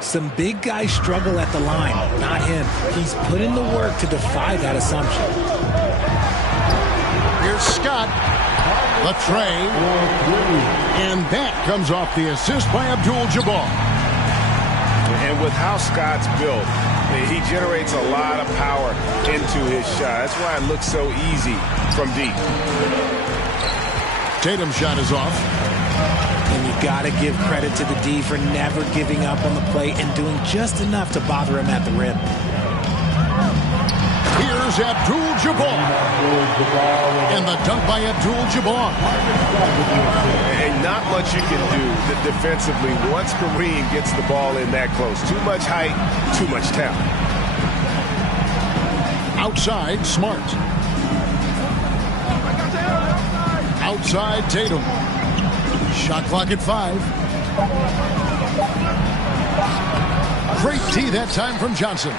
Some big guys struggle at the line, not him. He's put in the work to defy that assumption. Here's Scott. The tray. And that comes off the assist by Abdul-Jabbar. And with how Scott's built, he generates a lot of power into his shot. That's why it looks so easy from deep. Tatum's shot is off. And you got to give credit to the D for never giving up on the play and doing just enough to bother him at the rim. Here's Abdul-Jabbar. And the dunk by Abdul-Jabbar. And not much you can do defensively once Kareem gets the ball in that close. Too much height, too much talent. Outside, Smart. Outside, Tatum. Shot clock at 5. Great D that time from Johnson.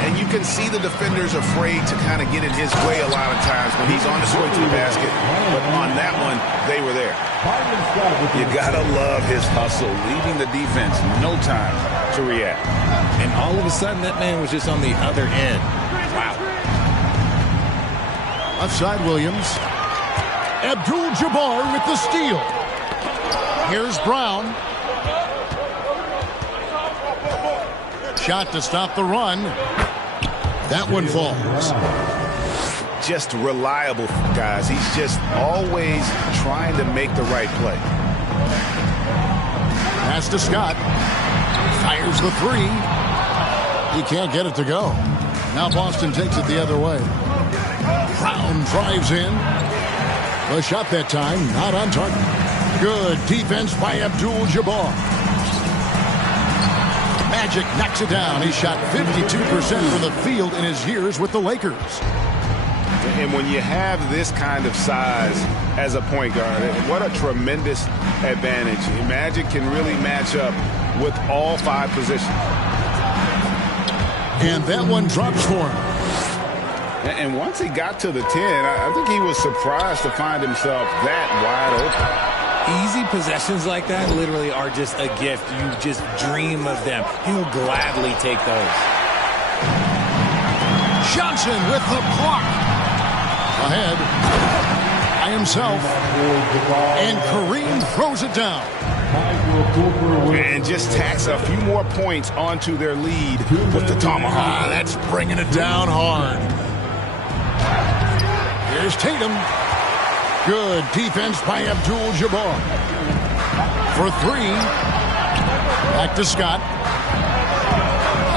And you can see the defenders afraid to kind of get in his way a lot of times when he's on his way to the basket. But on that one, they were there. You got to love his hustle, leaving the defense no time to react. And all of a sudden, that man was just on the other end. Wow. Left side, Williams. Abdul-Jabbar with the steal. Here's Brown. Shot to stop the run. That one falls. Just reliable, guys. He's just always trying to make the right play. Pass to Scott. Fires the 3. He can't get it to go. Now Boston takes it the other way. Brown drives in. The shot that time, not on target. Good defense by Abdul-Jabbar. Magic knocks it down. He shot 52% from the field in his years with the Lakers. And when you have this kind of size as a point guard, what a tremendous advantage. Magic can really match up with all 5 positions. And that one drops for him. And once he got to the 10, I think he was surprised to find himself that wide open. Easy possessions like that literally are just a gift. You just dream of them. He'll gladly take those. Johnson with the block. Ahead by himself. And Kareem throws it down. And just tacks a few more points onto their lead with the tomahawk. That's bringing it down hard. Here's Tatum. Good defense by Abdul-Jabbar. For 3. Back to Scott.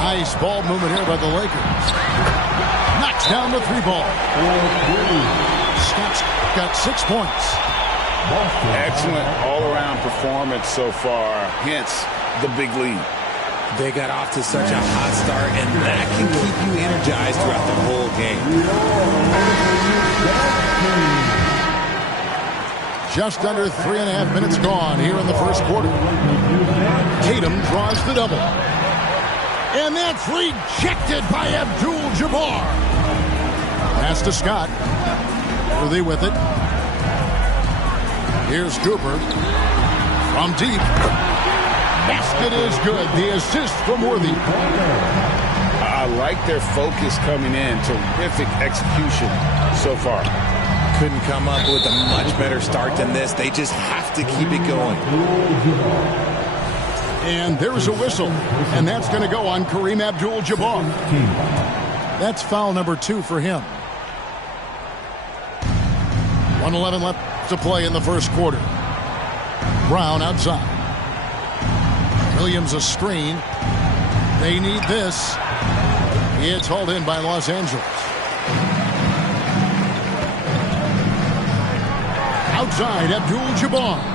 Nice ball movement here by the Lakers. Knocks down the 3 ball. Scott's got 6 points. Excellent all-around performance so far, hence the big lead. They got off to such a hot start, and that can keep you energized throughout the whole game. Just under 3.5 minutes gone here in the first quarter. Tatum draws the double. And that's rejected by Abdul-Jabbar. Pass to Scott. Worthy with it. Here's Cooper. From deep. Basket is good. The assist from Worthy. I I like their focus coming in. Terrific execution so far. Couldn't come up with a much better start than this. They just have to keep it going. And there's a whistle, and that's going to go on Kareem Abdul-Jabbar. That's foul number 2 for him. 1:11 left to play in the first quarter. Brown outside. Williams a screen. They need this. It's hauled in by Los Angeles. Outside, Abdul-Jabbar.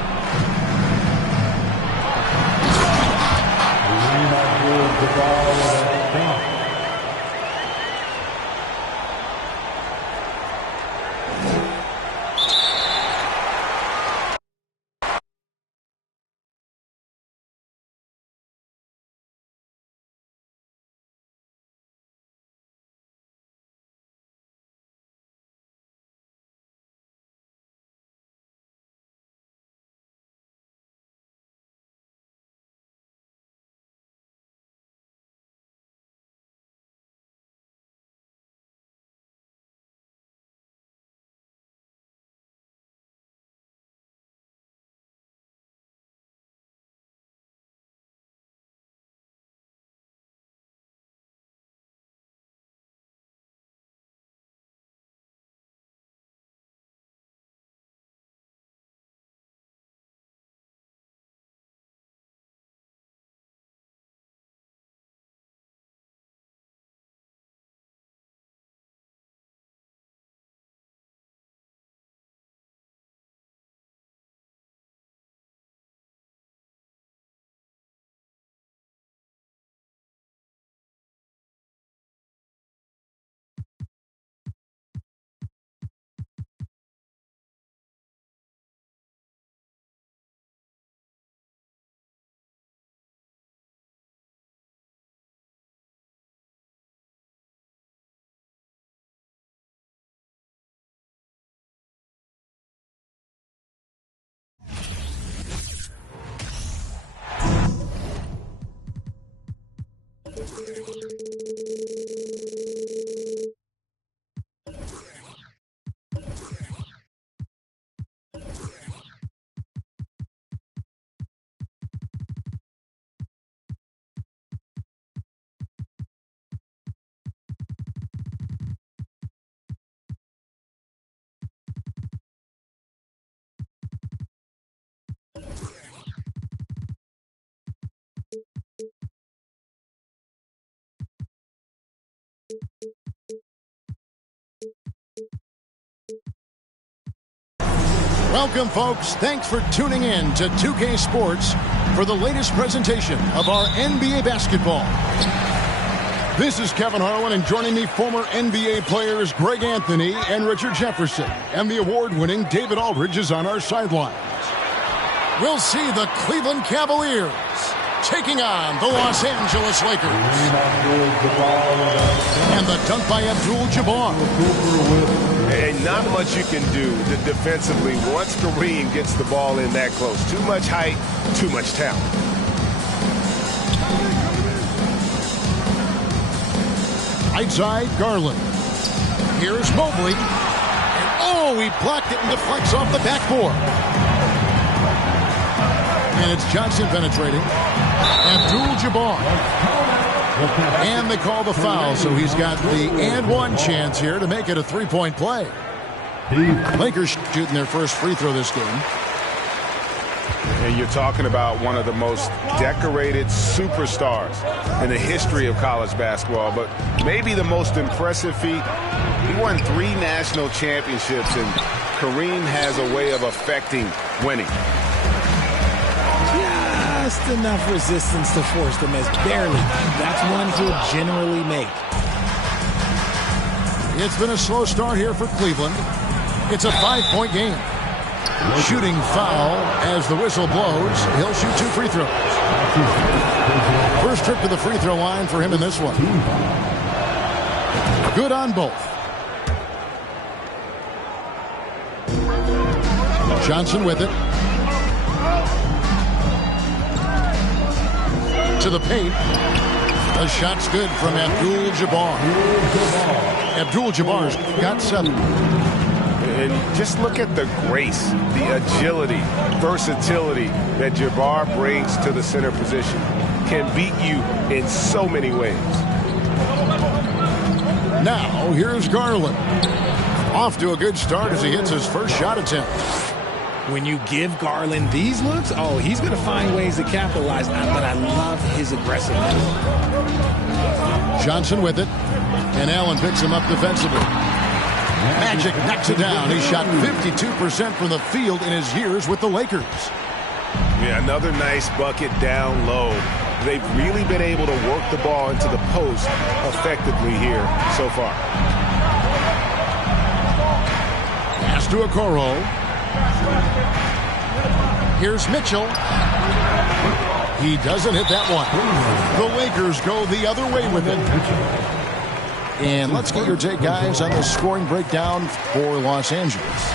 Welcome, folks. Thanks for tuning in to 2K Sports for the latest presentation of our NBA basketball. This is Kevin Harlan, and joining me, former NBA players Greg Anthony and Richard Jefferson. And the award-winning David Aldridge is on our sidelines. We'll see the Cleveland Cavaliers taking on the Los Angeles Lakers. And the dunk by Abdul-Jabbar. And not much you can do defensively once Kareem gets the ball in that close. Too much height, too much talent. Right side, Garland. Here's Mobley. And oh, he blocked it and deflects off the backboard. And it's Johnson penetrating. Abdul-Jabbar. And they call the foul, so he's got the and one chance here to make it a three-point play. Lakers shooting their first free throw this game. And you're talking about one of the most decorated superstars in the history of college basketball, but maybe the most impressive feat. He won 3 national championships, and Kareem has a way of affecting winning. Just enough resistance to force the miss. Barely. That's one he'll generally make. It's been a slow start here for Cleveland. It's a 5-point game. Shooting foul as the whistle blows. He'll shoot 2 free throws. First trip to the free throw line for him in this one. Good on both. Johnson with it. To the paint. The shot's good from Abdul-Jabbar. Abdul-Jabbar's got 7. And just look at the grace, the agility, versatility that Jabbar brings to the center position. Can beat you in so many ways. Now, here's Garland. Off to a good start as he hits his first shot attempt. When you give Garland these looks, oh, he's going to find ways to capitalize. But I love his aggressiveness. Johnson with it. And Allen picks him up defensively. Magic knocks it down. He shot 52% from the field in his years with the Lakers. Yeah, another nice bucket down low. They've really been able to work the ball into the post effectively here so far. Pass to Okoro. Here's Mitchell. He doesn't hit that one. The Lakers go the other way with it. And let's get your take, guys, on the scoring breakdown for Los Angeles.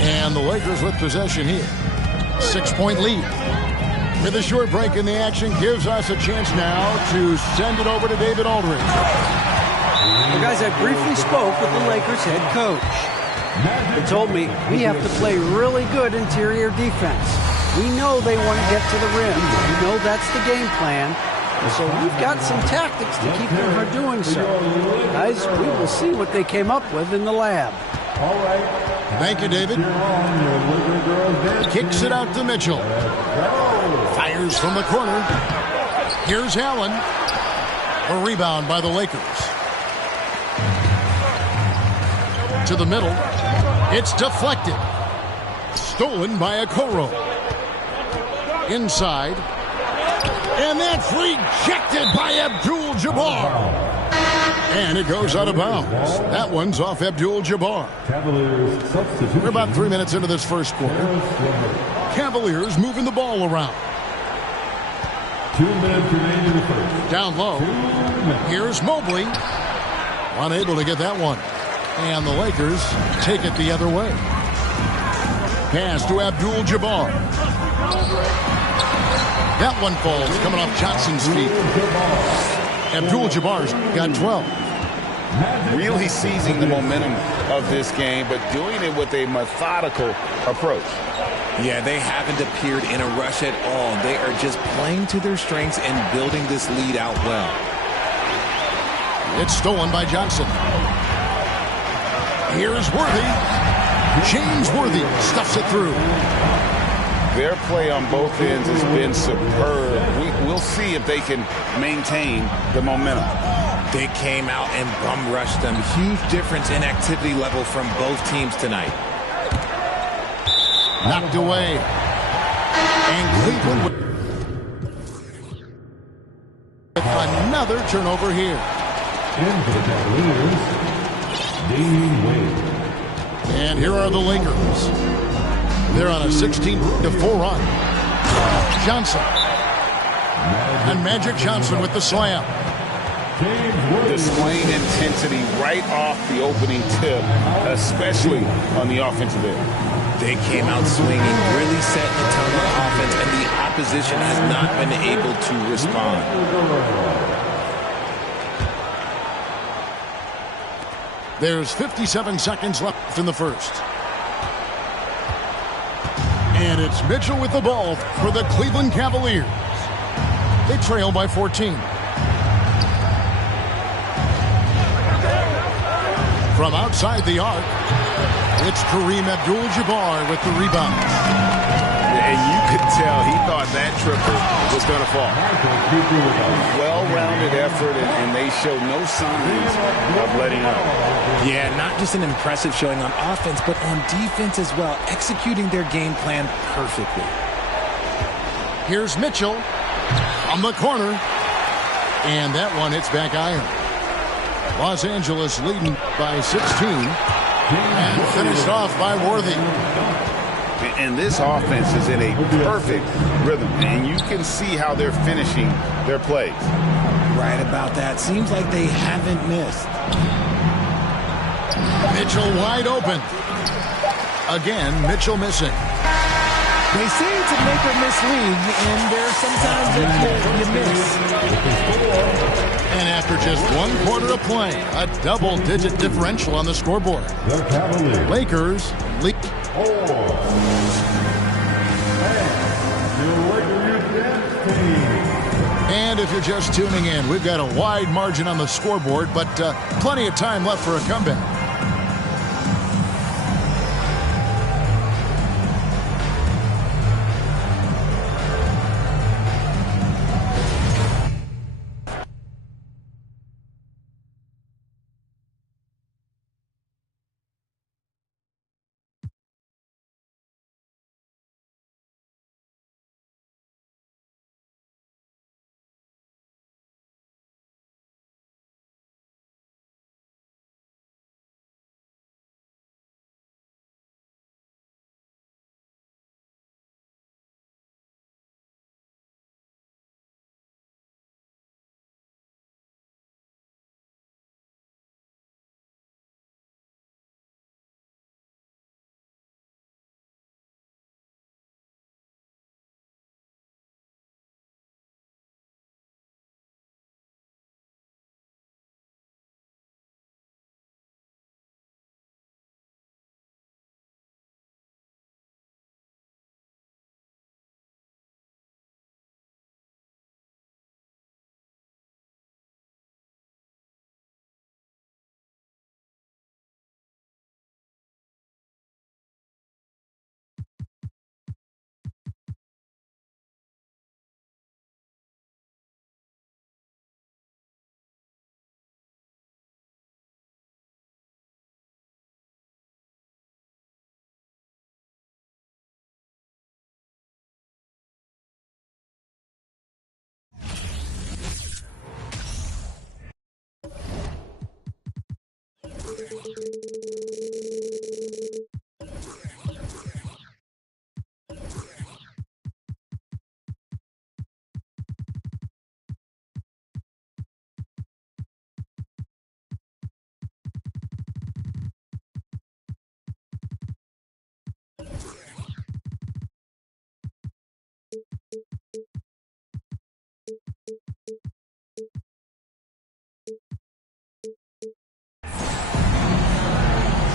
And the Lakers with possession here. 6-point lead. With a short break in the action, gives us a chance now to send it over to David Aldridge. Well, guys, I briefly spoke with the Lakers head coach. They told me we have to play really good interior defense. We know they want to get to the rim. We know that's the game plan. And so we've got some tactics to keep them from doing so. Guys, we will see what they came up with in the lab. All right. Thank you, David. Kicks it out to Mitchell. Fires from the corner. Here's Allen. A rebound by the Lakers. To the middle. It's deflected. Stolen by Okoro. Inside. And that's rejected by Abdul-Jabbar. And it goes out of bounds. That one's off Abdul-Jabbar. We're about 3 minutes into this first quarter. Cavaliers moving the ball around. 2 minutes remaining in the first. Down low. Here's Mobley. Unable to get that one. And the Lakers take it the other way. Pass to Abdul-Jabbar. That one falls coming off Johnson's feet. Abdul-Jabbar's got 12. Really seizing the momentum of this game, but doing it with a methodical approach. Yeah, they haven't appeared in a rush at all. They are just playing to their strengths and building this lead out well. It's stolen by Johnson. Here's Worthy. James Worthy stuffs it through. Their play on both ends has been superb. We'll see if they can maintain the momentum. They came out and bum rushed them. Huge difference in activity level from both teams tonight. Knocked away. And Cleveland with another turnover here. And for the Cavaliers, Dwayne Wade. And here are the Lakers. They're on a 16-4 run. Johnson. And Magic Johnson with the slam. Displaying intensity right off the opening tip, especially on the offensive end. They came out swinging, really setting the tone of offense, and the opposition has not been able to respond. There's 57 seconds left in the first. And it's Mitchell with the ball for the Cleveland Cavaliers. They trail by 14. From outside the arc, it's Kareem Abdul-Jabbar with the rebound. And you could tell he thought that triple was going to fall. Well-rounded effort, and they show no signs of letting up. Yeah, not just an impressive showing on offense, but on defense as well, executing their game plan perfectly. Here's Mitchell on the corner, and that one hits back iron. Los Angeles leading by 16, and finished off by Worthy. And this offense is in a perfect rhythm, and you can see how they're finishing their plays. Right about that. Seems like they haven't missed. Mitchell wide open. Again, Mitchell missing. They say it's a make or miss league, and there's sometimes that you miss. And after just 1 quarter of play, a double-digit differential on the scoreboard. The Cavaliers. Lakers lead. And if you're just tuning in, we've got a wide margin on the scoreboard, but plenty of time left for a comeback.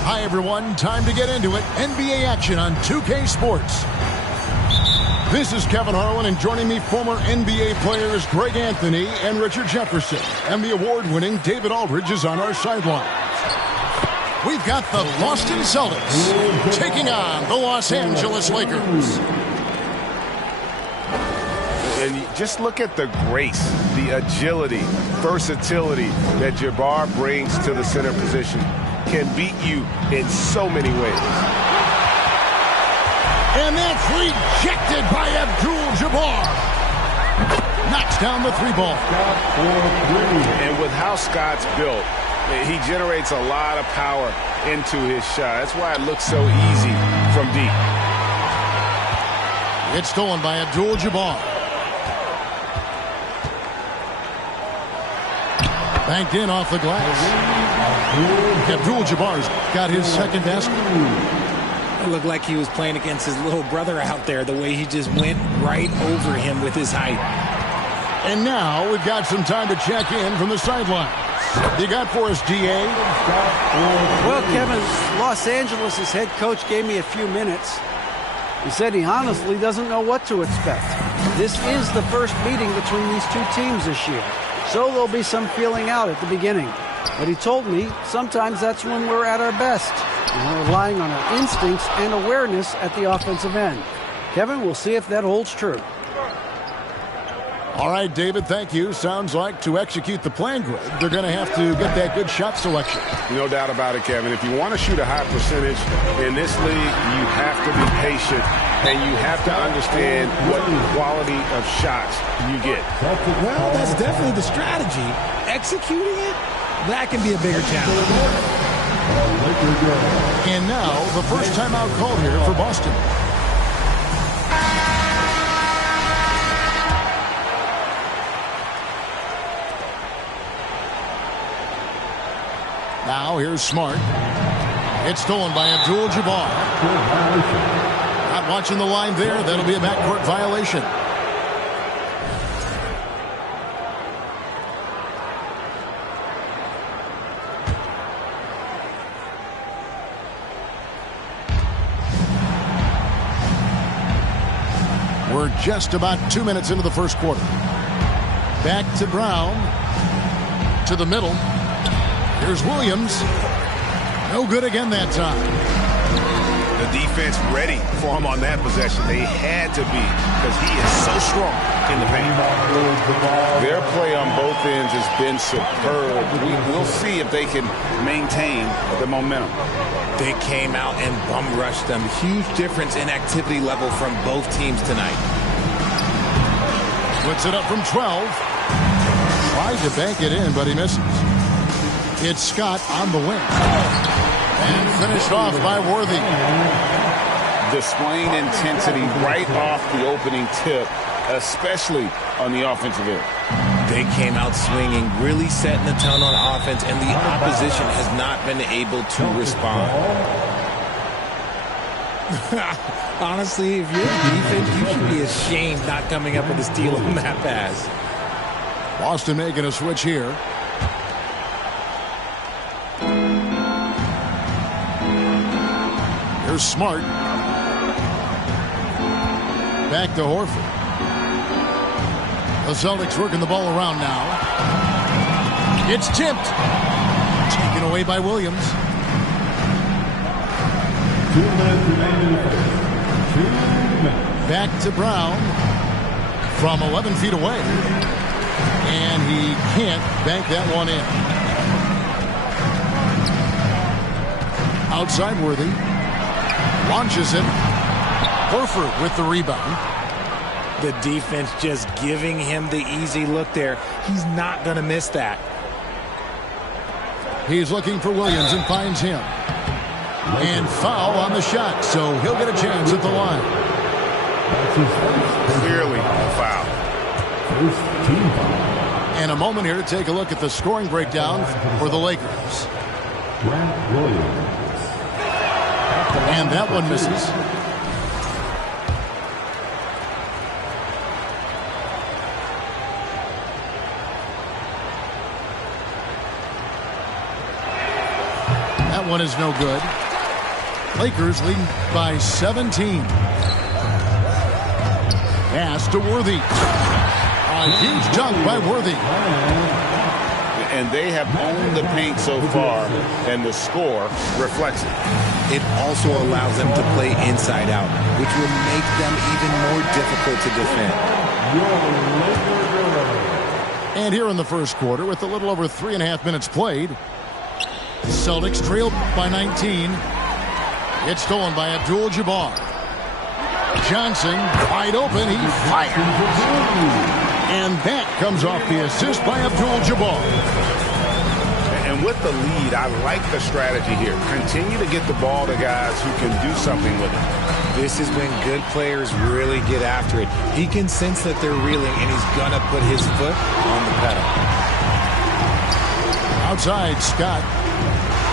Hi, everyone. Time to get into it. NBA action on 2K Sports. This is Kevin Harlan, and joining me, former NBA players Greg Anthony and Richard Jefferson. And the award-winning David Aldridge is on our sidelines. We've got the Boston Celtics taking on the Los Angeles Lakers. And just look at the grace, the agility, versatility that Jabbar brings to the center position. Can beat you in so many ways. And that's rejected by Abdul-Jabbar. Knocks down the 3-ball. And with how Scott's built, he generates a lot of power into his shot. That's why it looks so easy from deep. It's stolen by Abdul-Jabbar. Banked in off the glass. Abdul-Jabbar's got his second basket. It looked like he was playing against his little brother out there, the way he just went right over him with his height. And now we've got some time to check in from the sidelines. You got for us, DA? Well, Kevin, Los Angeles' head coach gave me a few minutes. He said he honestly doesn't know what to expect. This is the first meeting between these two teams this year, so there'll be some feeling out at the beginning. But he told me sometimes that's when we're at our best. We're relying on our instincts and awareness at the offensive end. Kevin, we'll see if that holds true. All right, David, thank you. Sounds like to execute the plan, Greg, they're going to have to get that good shot selection. No doubt about it, Kevin. If you want to shoot a high percentage in this league, you have to be patient, and you have to understand what quality of shots you get. Well, that's definitely the strategy. Executing it, that can be a bigger challenge. And now, the first timeout called here for Boston. Now, here's Smart. It's stolen by Abdul-Jabbar. Not watching the line there. That'll be a backcourt violation. We're just about 2 minutes into the first quarter. Back to Brown. To the middle. Here's Williams. No good again that time. The defense ready for him on that possession. They had to be because he is so strong in the paint. Their play on both ends has been superb. We'll see if they can maintain the momentum. They came out and bum rushed them. Huge difference in activity level from both teams tonight. Puts it up from 12. Tried to bank it in, but he misses. It's Scott on the wing. And finished off by Worthy. Displaying intensity right off the opening tip, especially on the offensive end. They came out swinging, really setting the tone on offense, and the opposition has not been able to respond. Honestly, if you're defense, you should be ashamed not coming up with a steal on that pass. Boston making a switch here. Here's Smart. Back to Horford. The Celtics working the ball around now. It's tipped. Taken away by Williams. 2 minutes remaining. 2 minutes. Back to Brown from 11 feet away. And he can't bank that one in. Outside Worthy. Launches it. Horford with the rebound. The defense just giving him the easy look there. He's not going to miss that. He's looking for Williams and finds him. And foul on the shot, so he'll get a chance at the line. Clearly a foul. First team foul. And a moment here to take a look at the scoring breakdown for the Lakers. Grant Williams. And that one misses. That one is no good. Lakers leading by 17. Pass to Worthy. A huge dunk by Worthy. And they have owned the paint so far, and the score reflects it. It also allows them to play inside out, which will make them even more difficult to defend. And here in the first quarter, with a little over 3.5 minutes played, the Celtics trailed by 19. It's stolen by Abdul-Jabbar. Johnson, wide open, he fires. And that comes off the assist by Abdul-Jabbar. And with the lead, I like the strategy here. Continue to get the ball to guys who can do something with it. This is when good players really get after it. He can sense that they're reeling, and he's going to put his foot on the pedal. Outside, Scott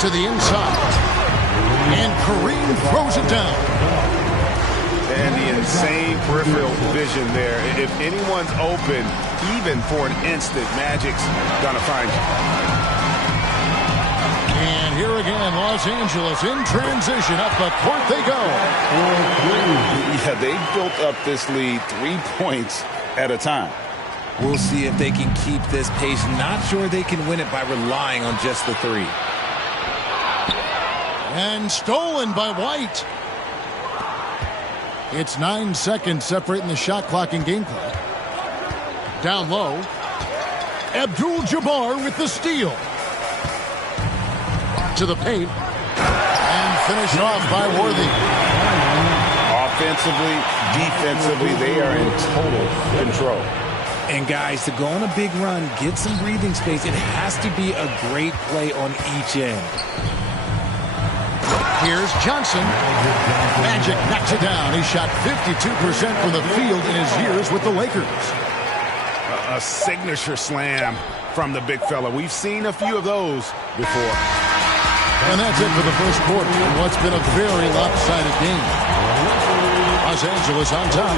to the inside. And Kareem throws it down. And the insane peripheral vision there. If anyone's open, even for an instant, Magic's going to find you. And here again, Los Angeles in transition. Up the court they go. Yeah, they built up this lead 3 points at a time. We'll see if they can keep this pace. Not sure they can win it by relying on just the three. And stolen by White. It's 9 seconds separating the shot clock and game clock. Down low. Abdul-Jabbar with the steal. To the paint. And finished off by Worthy. Offensively, defensively, they are in total control. And guys, to go on a big run, get some breathing space, it has to be a great play on each end. Here's Johnson. Magic knocks it down. He shot 52% from the field in his years with the Lakers. A signature slam from the big fella. We've seen a few of those before. And that's it for the first quarter in what's been a very lopsided game. Los Angeles on top.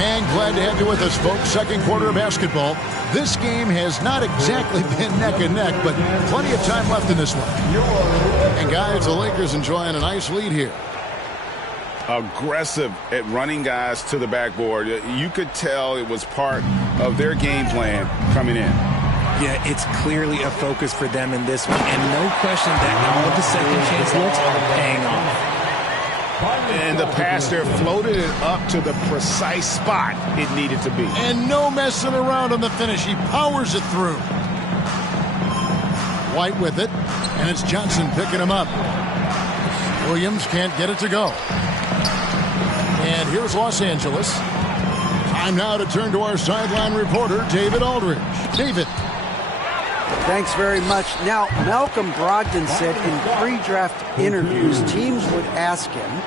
And glad to have you with us, folks. Second quarter of basketball. This game has not exactly been neck and neck, but plenty of time left in this one. And guys, the Lakers enjoying a nice lead here. Aggressive at running guys to the backboard. You could tell it was part of their game plan coming in. Yeah, it's clearly a focus for them in this one, and no question that all of the second chance looks are paying off. And the pass there floated it up to the precise spot it needed to be. And no messing around on the finish. He powers it through. White with it, and it's Johnson picking him up. Williams can't get it to go. And here's Los Angeles. Time now to turn to our sideline reporter, David Aldridge. David. Thanks very much. Now, Malcolm Brogdon said in pre-draft interviews, teams would ask him,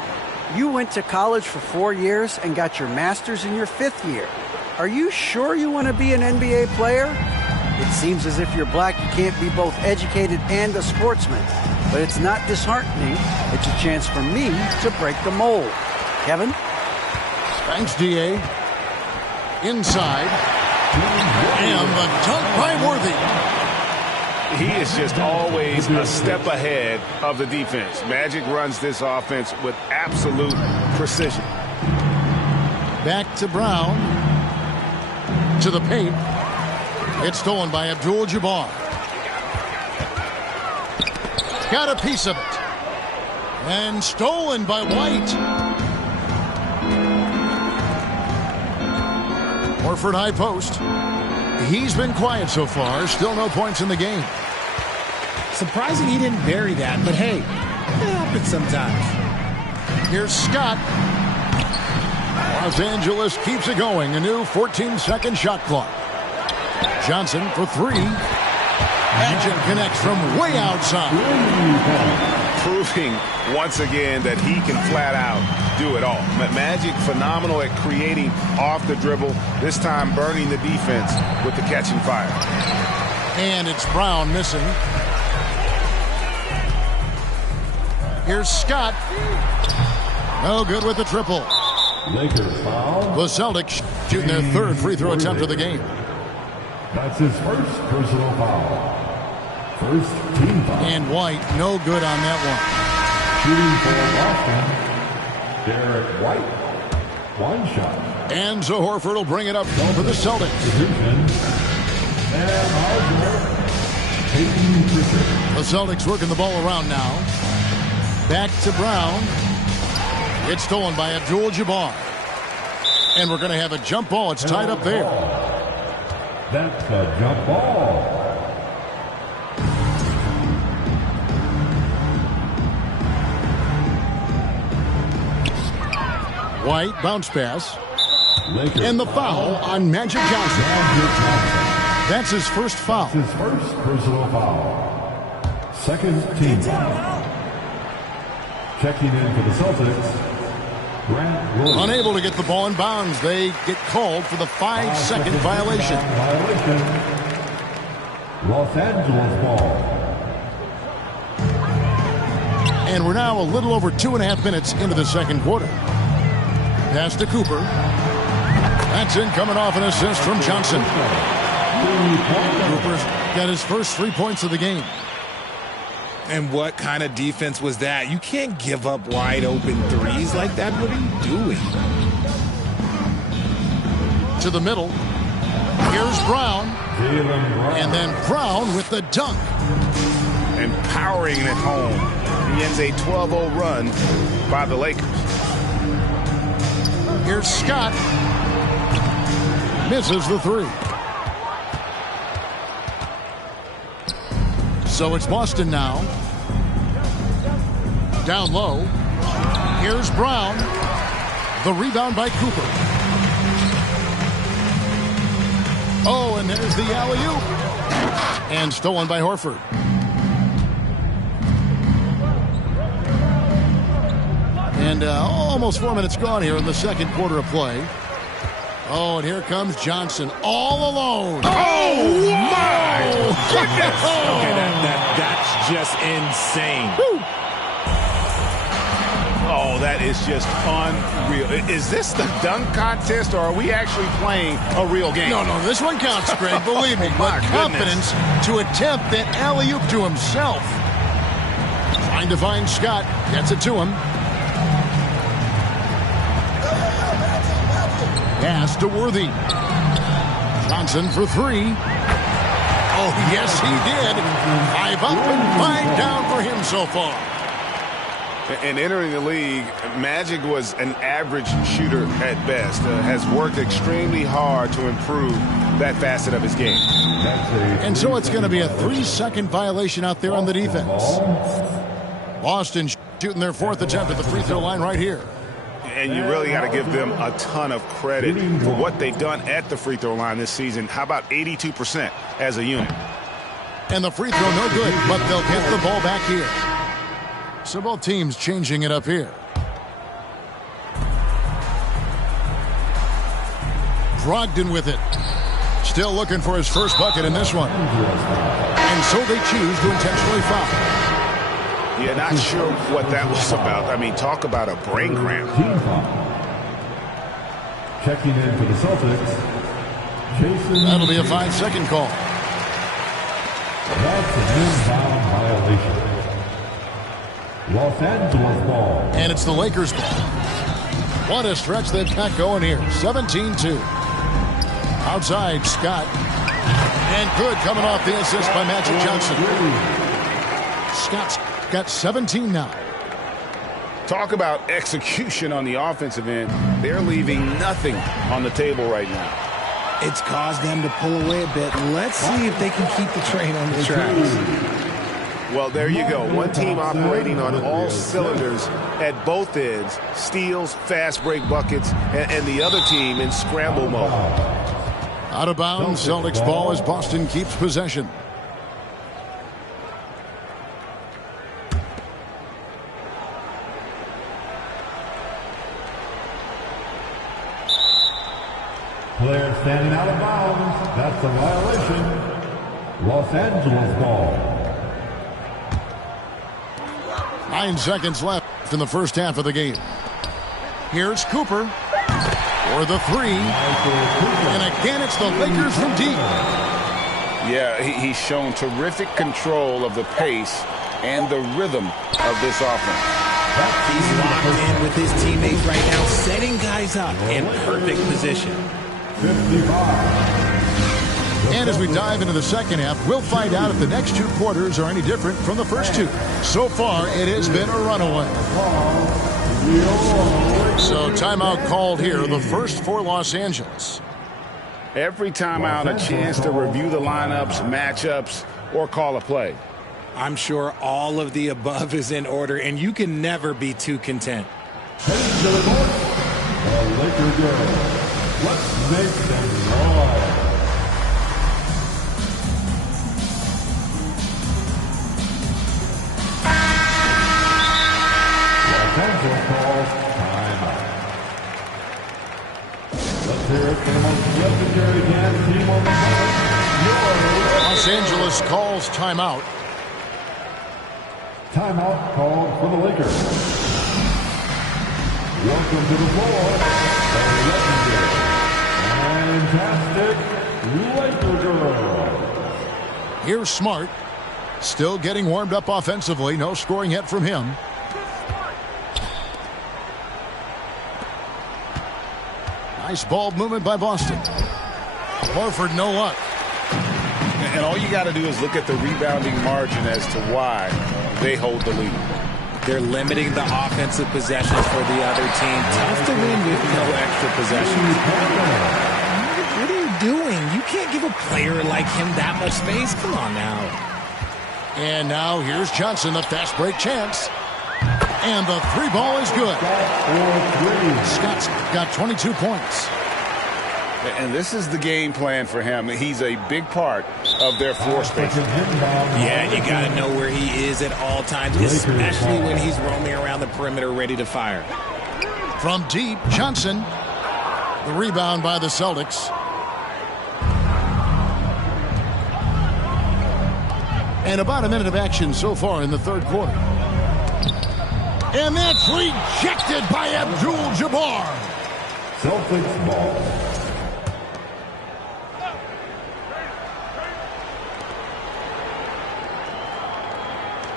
you went to college for 4 years and got your master's in your 5th year. Are you sure you want to be an NBA player? It seems as if you're black, you can't be both educated and a sportsman. But it's not disheartening. It's a chance for me to break the mold. Kevin? Thanks, D.A. Inside. And the dunk by Worthy. He is just always a step ahead of the defense. Magic runs this offense with absolute precision. Back to Brown. To the paint. It's stolen by Abdul-Jabbar. Got a piece of it. And stolen by White. Horford high post. He's been quiet so far. Still no points in the game. Surprising he didn't bury that, but hey, it happens sometimes. Here's Scott. Los Angeles keeps it going. A new 14-second shot clock. Johnson for three. Magic connects from way outside. Proving once again that he can flat out do it all. Magic phenomenal at creating off the dribble. This time burning the defense with the catching fire. And it's Brown missing. Here's Scott. No good with the triple. Lakers foul. The Celtics shooting their third free throw attempt of the game. That's his first personal foul. First team foul. And White, no good on that one. Shooting for Boston, Derek White. One shot. And so Horford will bring it up for the Celtics. The Celtics working the ball around now. Back to Brown. It's stolen by Abdul-Jabbar. And we're going to have a jump ball. It's tied up there. That's a jump ball. White bounce pass. And the foul on Magic Johnson. That's his first foul. His first personal foul. Second team foul. Checking in for the Celtics, Grant Williams. Unable to get the ball in bounds. They get called for the 5-second violation. Los Angeles ball. And we're now a little over 2.5 minutes into the second quarter. Pass to Cooper. That's in, coming off an assist from Johnson. Cooper's got his first 3 points of the game. And what kind of defense was that? You can't give up wide open threes like that. What are you doing? To the middle. Here's Brown. And then Brown with the dunk. And powering it home. He ends a 12-0 run by the Lakers. Here's Scott. Misses the three. So it's Boston now. Down low. Here's Brown. The rebound by Cooper. Oh, and there's the alley-oop. And stolen by Horford. And almost 4 minutes gone here in the second quarter of play. Oh, and here comes Johnson all alone. Oh, my goodness. Okay, that's just insane. Woo. Oh, that is just unreal. Is this the dunk contest, or are we actually playing a real game? No, this one counts, Greg, believe me. But confidence to attempt that alley-oop to himself. Trying to find Scott. Gets it to him. Pass to Worthy. Johnson for three. Oh, yes, he did. 5 up and 5 down for him so far. And entering the league, Magic was an average shooter at best. Has worked extremely hard to improve that facet of his game. And so it's going to be a 3-second violation out there on the defense. Boston shooting their 4th attempt at the free throw line right here. And you really got to give them a ton of credit for what they've done at the free throw line this season. How about 82% as a unit? And the free throw no good, but they'll get the ball back here. So both teams changing it up here. Brogdon with it. Still looking for his first bucket in this one. And so they choose to intentionally foul. Yeah, not sure what that was about. I mean, talk about a brain cramp. Checking in for the Celtics, Jason. That'll be a 5-second call. That's an inbound violation. Los Angeles ball. And it's the Lakers ball. What a stretch they've got going here. 17-2. Outside, Scott. And good coming off the assist by Magic Johnson. Scott's got 17 now. Talk about execution on the offensive end. They're leaving nothing on the table right now. It's caused them to pull away a bit. Let's see if they can keep the train on the tracks. Well, there you go. One team operating on all cylinders at both ends. Steals, fast break buckets, and the other team in scramble mode. Out of bounds, Celtics ball as Boston keeps possession. Player standing out of bounds. That's a violation. Los Angeles ball. 9 seconds left in the first half of the game. Here's Cooper for the three. And again, it's the Lakers from deep. Yeah, he's shown terrific control of the pace and the rhythm of this offense. He's locked in with his teammates right now, setting guys up in perfect position. 55. And as we dive into the second half, we'll find out if the next 2 quarters are any different from the first 2. So far, it has been a runaway. So timeout called here, the first for Los Angeles. Every timeout, a chance to review the lineups, matchups, or call a play. I'm sure all of the above is in order, and you can never be too content. Heading to the court, the Laker girls. Let's make them noise. Los Angeles calls timeout. Let's hear it for the most legendary dance team on the planet. Los Angeles calls timeout. Timeout called for the Lakers. Welcome to the floor, the legendary, fantastic Laker girls. Here's Smart. Still getting warmed up offensively. No scoring yet from him. Nice ball movement by Boston. Horford, no luck. And all you got to do is look at the rebounding margin as to why they hold the lead. They're limiting the offensive possessions for the other team. Tough to win with no extra possessions. What are you doing? You can't give a player like him that much space. Come on now. And now here's Johnson, the fast break chance. And the 3 ball is good. Scott's got 22 points. And this is the game plan for him. He's a big part of their floor space. Yeah, you got to know where he is at all times, especially when he's roaming around the perimeter ready to fire. From deep, Johnson. The rebound by the Celtics. And about a minute of action so far in the third quarter. And that's rejected by Abdul-Jabbar. Celtics ball.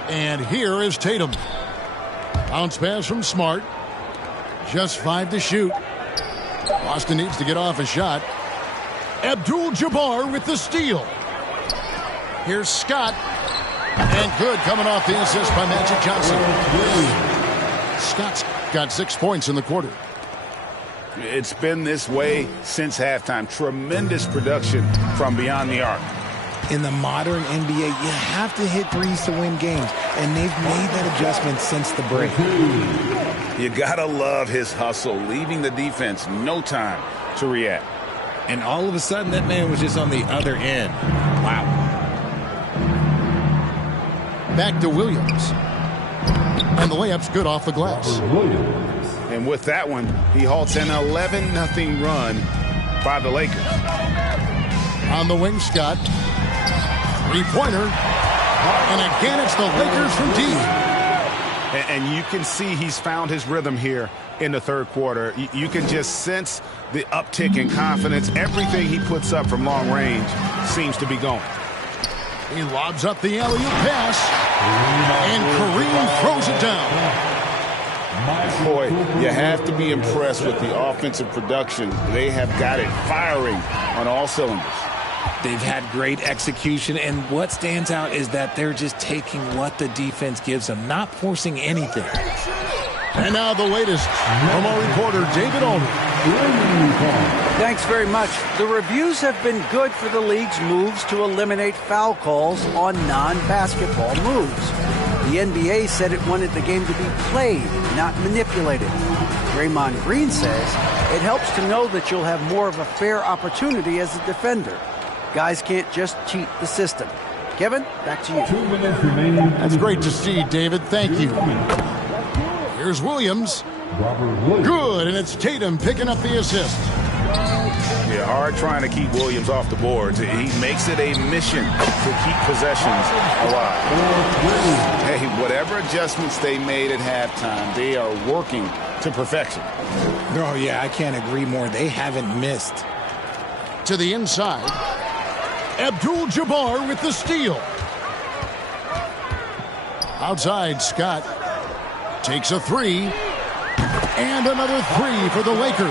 And here is Tatum. Bounce pass from Smart. Just 5 to shoot. Boston needs to get off a shot. Abdul-Jabbar with the steal. Here's Scott. And good, coming off the assist by Magic Johnson. Scott's got 6 points in the quarter. It's been this way since halftime. Tremendous production from beyond the arc. In the modern NBA, you have to hit threes to win games, and they've made that adjustment since the break. You gotta love his hustle, leaving the defense no time to react. And all of a sudden, that man was just on the other end. Wow. Back to Williams. And the layup's good off the glass. And with that one, he halts an 11-0 run by the Lakers. On the wing, Scott. Three-pointer. And again, it's the Lakers from deep. And you can see he's found his rhythm here in the third quarter. You can just sense the uptick in confidence. Everything he puts up from long range seems to be going. He lobs up the alley-oop pass. And Kareem throws it down. Boy, you have to be impressed with the offensive production. They have got it firing on all cylinders. They've had great execution, and what stands out is that they're just taking what the defense gives them, not forcing anything. And now the latest from our reporter, David Aldridge. Thanks very much. The reviews have been good for the league's moves to eliminate foul calls on non-basketball moves. The NBA said it wanted the game to be played, not manipulated. Draymond Green says it helps to know that you'll have more of a fair opportunity as a defender. Guys can't just cheat the system. Kevin, back to you. 2 minutes remaining. That's great to see, David. Thank you. Here's Williams. Good, and it's Tatum picking up the assist. Yeah, hard trying to keep Williams off the boards. He makes it a mission to keep possessions alive. Hey, whatever adjustments they made at halftime, they are working to perfection. Oh, yeah, I can't agree more. They haven't missed. To the inside. Abdul-Jabbar with the steal. Outside, Scott takes a three. And another three for the Lakers.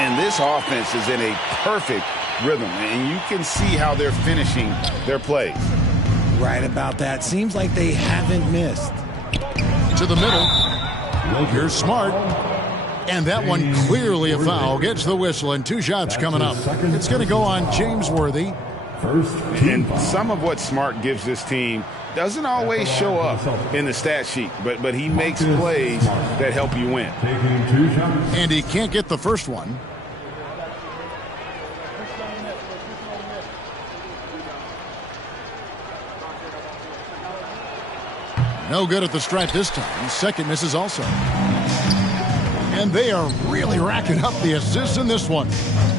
And this offense is in a perfect rhythm. And you can see how they're finishing their plays. Right about that. Seems like they haven't missed. To the middle. Here's Smart. And that one clearly a foul. Gets the whistle and 2 shots coming up. It's going to go on James Worthy. And some of what Smart gives this team doesn't always show up in the stat sheet, but he makes plays that help you win. And he can't get the first one. No good at the stripe this time. Second misses also. And they are really racking up the assists in this one.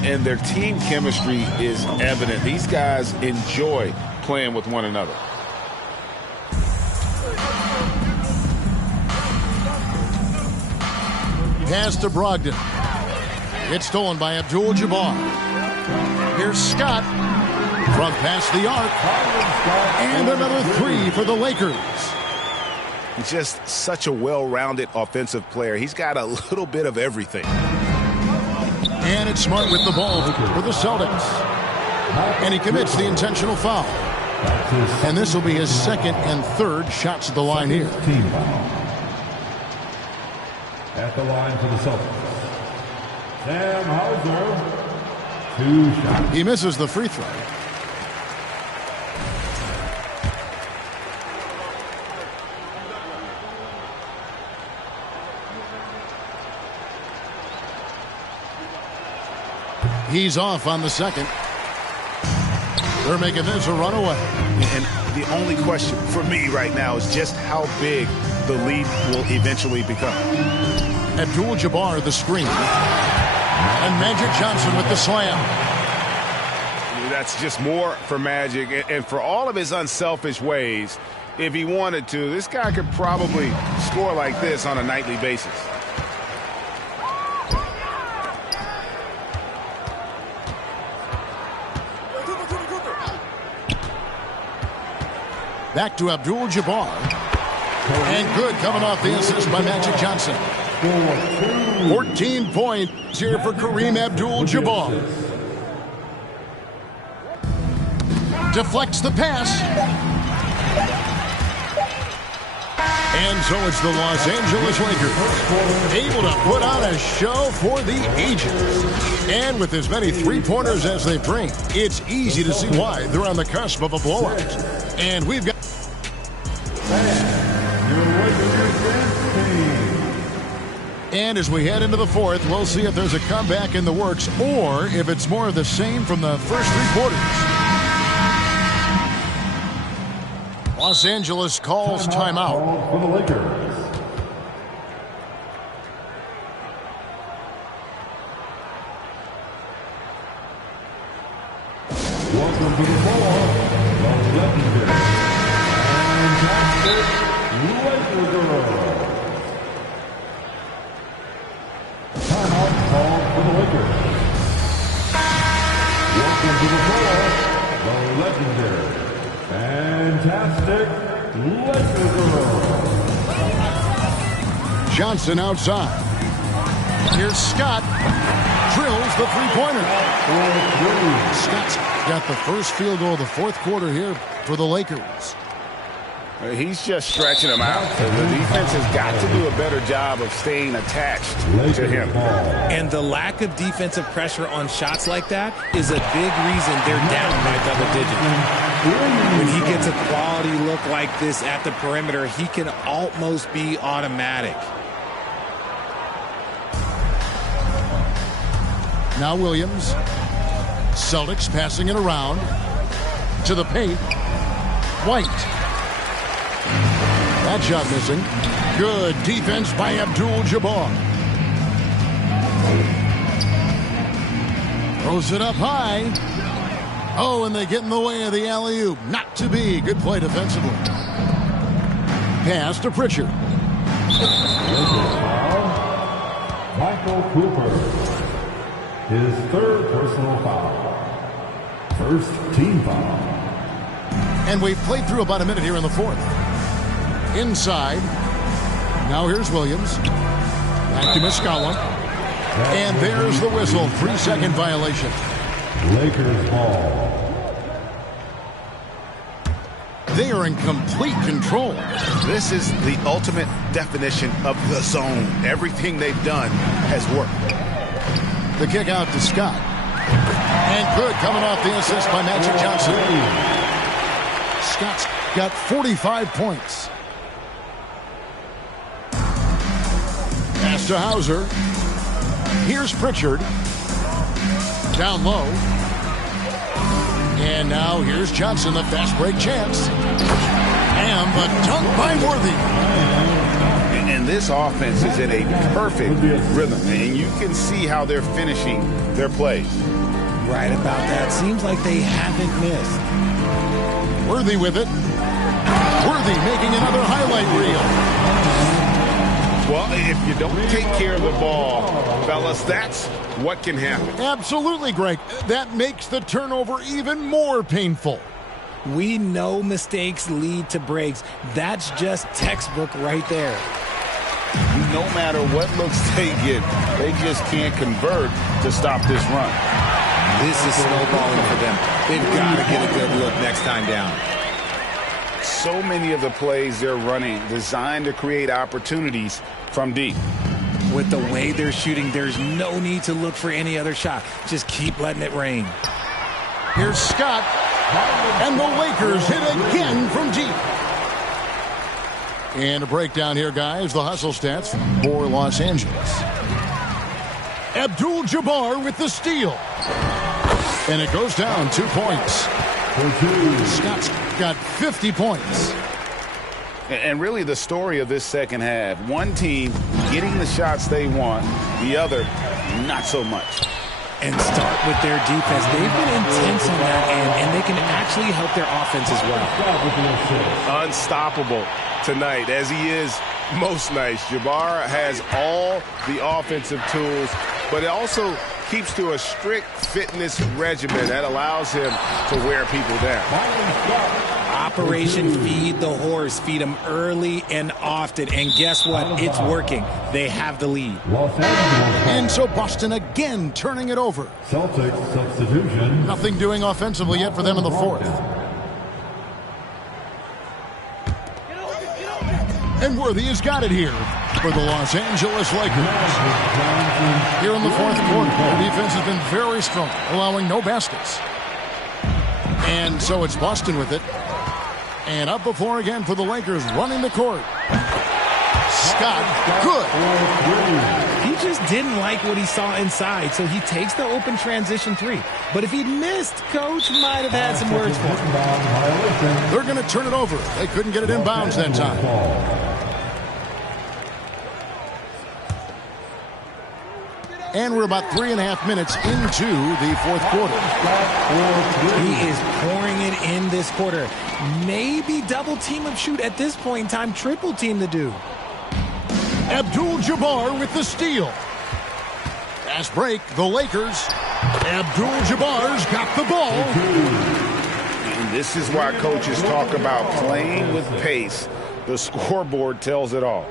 And their team chemistry is evident. These guys enjoy playing with one another. Pass to Brogdon. It's stolen by Abdul-Jabbar. Here's Scott. Front past the arc. And another three for the Lakers. Just such a well-rounded offensive player. He's got a little bit of everything. And it's Smart with the ball for the Celtics. And he commits the intentional foul. And this will be his second and third shots at the line here. At the line for the Celtics. Sam Hauser. 2 shots. He misses the free throw. He's off on the second. They're making this a runaway. And the only question for me right now is just how big the lead will eventually become. Abdul-Jabbar the screen. And Magic Johnson with the slam. That's just more for Magic. And for all of his unselfish ways, if he wanted to, this guy could probably score like this on a nightly basis. Back to Abdul-Jabbar. And good coming off the assist by Magic Johnson. 14 points here for Kareem Abdul-Jabbar. Deflects the pass. And so it's the Los Angeles Lakers able to put on a show for the ages. And with as many three-pointers as they bring, it's easy to see why they're on the cusp of a blowout. And we've got... And as we head into the fourth, we'll see if there's a comeback in the works or if it's more of the same from the first three quarters. Los Angeles calls timeout. For the Lakers. Welcome to the floor, the legendary and Laker girls. Timeout called for the Lakers. Welcome to the floor, the legendary fantastic Laker girls. Johnson outside. Here's Scott. Drills the three-pointer. Scott's got the first field goal of the fourth quarter here for the Lakers. He's just stretching him out. The defense has got to do a better job of staying attached to him. And the lack of defensive pressure on shots like that is a big reason they're down by double digits. When he gets a quality look like this at the perimeter, he can almost be automatic. Now Williams. Celtics passing it around to the paint. White. That shot missing. Good defense by Abdul-Jabbar. Throws it up high. Oh, and they get in the way of the alley-oop. Not to be. Good play defensively. Pass to Pritchard. Michael Cooper. His third personal foul. First team foul. And we've played through about a minute here in the fourth. Inside. Now here's Williams. Back to Muscala. And there's the whistle. 3-second violation. Lakers ball. They are in complete control. This is the ultimate definition of the zone. Everything they've done has worked. The kick out to Scott. And good coming off the assist by Magic Johnson. Scott's got 45 points. Pass to Hauser. Here's Pritchard. Down low. And now here's Johnson, the fast break chance. And the dunk by Worthy. And this offense is in a perfect rhythm, and you can see how they're finishing their plays. Right about that. Seems like they haven't missed. Worthy with it. Worthy making another highlight reel. Well, if you don't take care of the ball, fellas, that's what can happen. Absolutely, Greg. That makes the turnover even more painful. We know mistakes lead to breaks. That's just textbook right there. No matter what looks they get, they just can't convert to stop this run. This is snowballing for them. They've got to get a good look next time down. So many of the plays they're running designed to create opportunities from deep. With the way they're shooting, there's no need to look for any other shot. Just keep letting it rain. Here's Scott. And the Lakers hit again from deep. And a breakdown here, guys. The hustle stats for Los Angeles. Abdul-Jabbar with the steal. And it goes down 2 points. Scott's got 50 points. And really the story of this second half, one team getting the shots they want, the other not so much. And start with their defense. They've been intense on that end, and they can actually help their offense as well. Unstoppable tonight, as he is most nights. Jabbar has all the offensive tools, but it also keeps to a strict fitness regimen that allows him to wear people down. Operation Feed the Horse. Feed him early and often. And guess what? It's working. They have the lead. And so Boston again turning it over. Celtics substitution. Nothing doing offensively yet for them in the fourth. And Worthy has got it here for the Los Angeles Lakers. Here in the fourth quarter, the defense has been very strong, allowing no baskets. And so it's Boston with it. And up before again for the Lakers, running the court. Scott, good. He just didn't like what he saw inside, so he takes the open transition three. But if he'd missed, Coach might have had some words for him. They're going to turn it over. They couldn't get it in bounds that time. And we're about 3.5 minutes into the fourth quarter. He is pouring it in this quarter. Maybe double team him shoot at this point in time, triple team the dude. Abdul-Jabbar with the steal. Fast break, the Lakers. Abdul-Jabbar's got the ball. And this is why coaches talk about playing with pace. The scoreboard tells it all.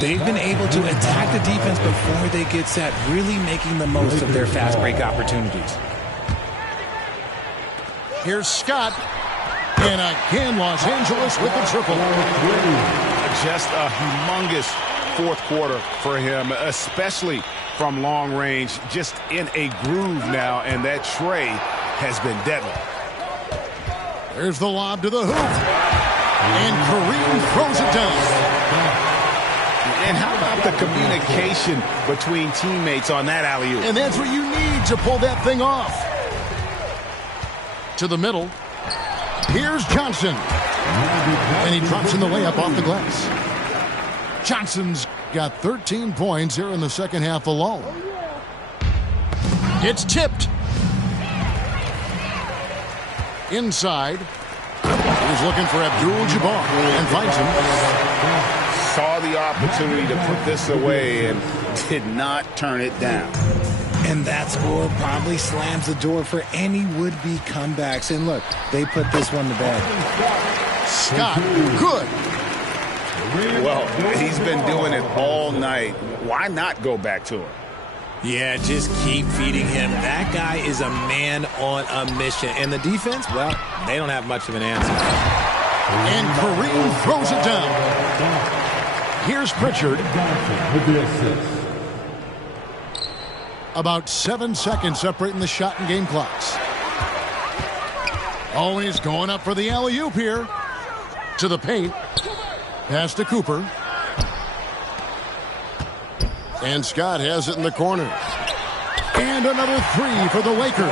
They've been able to attack the defense before they get set, really making the most of their fast break opportunities. Here's Scott. And again, Los Angeles with the triple. Just a humongous fourth quarter for him, especially from long range, just in a groove now, and that tray has been deadly. There's the lob to the hoop. And Kareem throws it down. And how about the communication between teammates on that alley-oop? And that's what you need to pull that thing off. To the middle. Here's Johnson. And he drops in the layup off the glass. Johnson's got 13 points here in the second half alone. It's tipped. Inside. He's looking for Abdul-Jabbar and finds him. Saw the opportunity to put this away and did not turn it down. And that score probably slams the door for any would-be comebacks. And look, they put this one to bed. Scott, good. Well, he's been doing it all night. Why not go back to him? Yeah, just keep feeding him. That guy is a man on a mission. And the defense, well, they don't have much of an answer. And Kareem throws it down. Here's Pritchard. With the assist. About 7 seconds separating the shot and game clocks. Oh, he's going up for the alley-oop here. To the paint. Pass to Cooper. And Scott has it in the corner. And another three for the Lakers.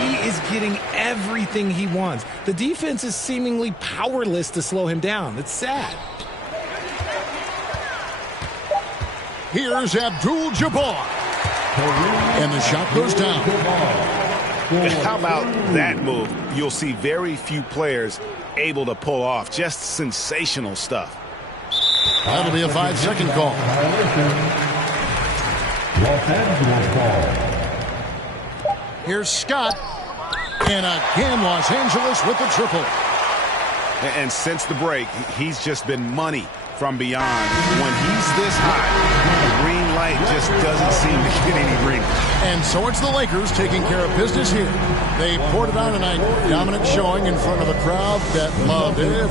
He is getting everything he wants. The defense is seemingly powerless to slow him down. It's sad. Here's Abdul-Jabbar. And the shot goes down. How about that move? You'll see very few players able to pull off. Just sensational stuff. That'll be a 5-second call. Here's Scott. And again, Los Angeles with the triple. And since the break, he's just been money from beyond. When he's this hot, the green light just doesn't seem to get any greener. And so it's the Lakers taking care of business here. They poured it on tonight. Dominant showing in front of a crowd that loved it.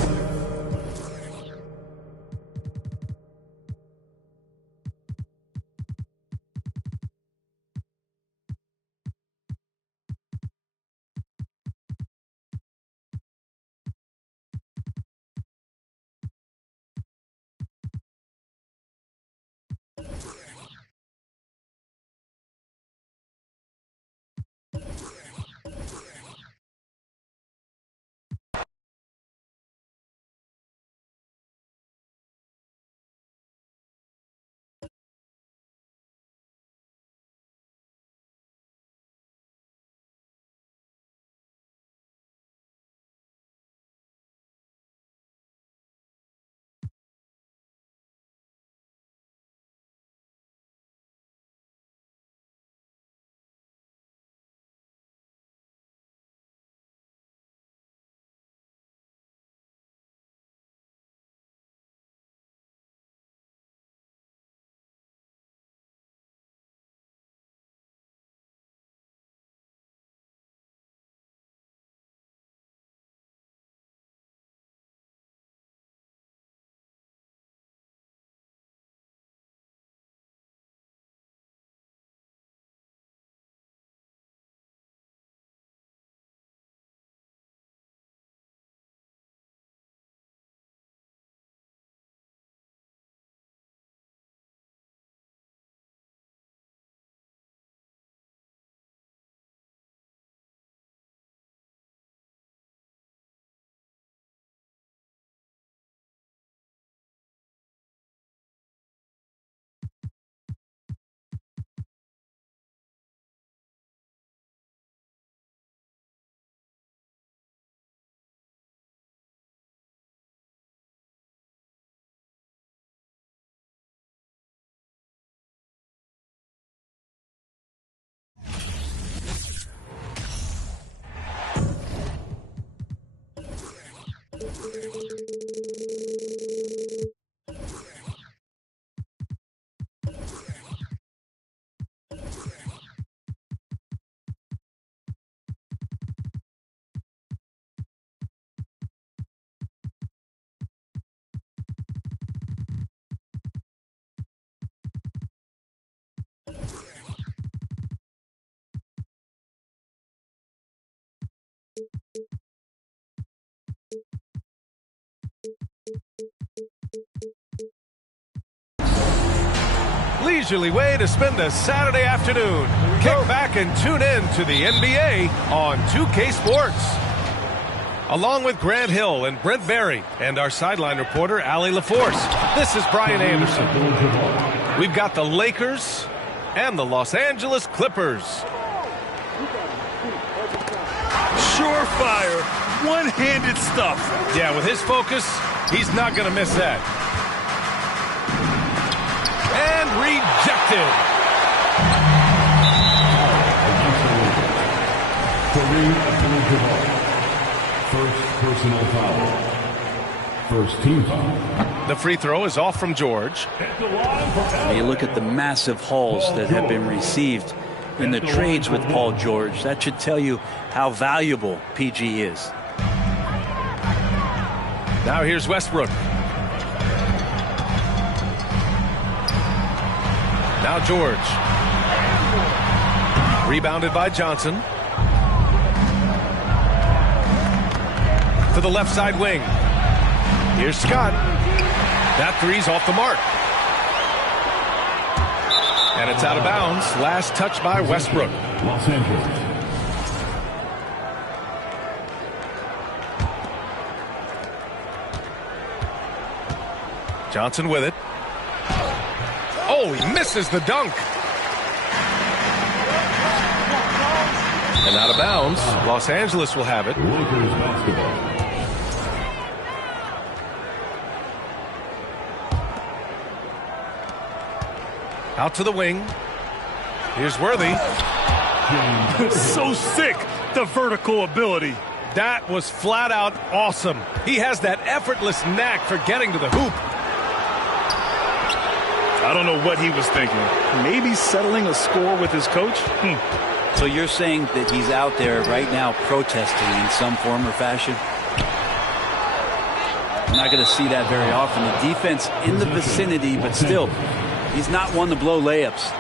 leisurely way to spend a Saturday afternoon. Kick back and tune in to the NBA on 2K Sports. Along with Grant Hill and Brent Barry and our sideline reporter, Allie LaForce, this is Brian Anderson. We've got the Lakers and the Los Angeles Clippers. Surefire, one-handed stuff. Yeah, with his focus, he's not going to miss that. And rejected. First personal foul. First team foul. The free throw is off from George. You look at the massive hauls that have been received in the trades with Paul George. That should tell you how valuable PG is. Now here's Westbrook. Now George. Rebounded by Johnson. To the left side wing. Here's Scott. That three's off the mark. And it's out of bounds. Last touch by Westbrook. Los Angeles. Johnson with it. Oh, he misses the dunk. And out of bounds. Los Angeles will have it. Lakers basketball. Out to the wing. Here's Worthy. So sick, the vertical ability. That was flat out awesome. He has that effortless knack for getting to the hoop. I don't know what he was thinking. Maybe settling a score with his coach? So you're saying that he's out there right now protesting in some form or fashion? I'm not going to see that very often. The defense in the vicinity, but still, he's not one to blow layups.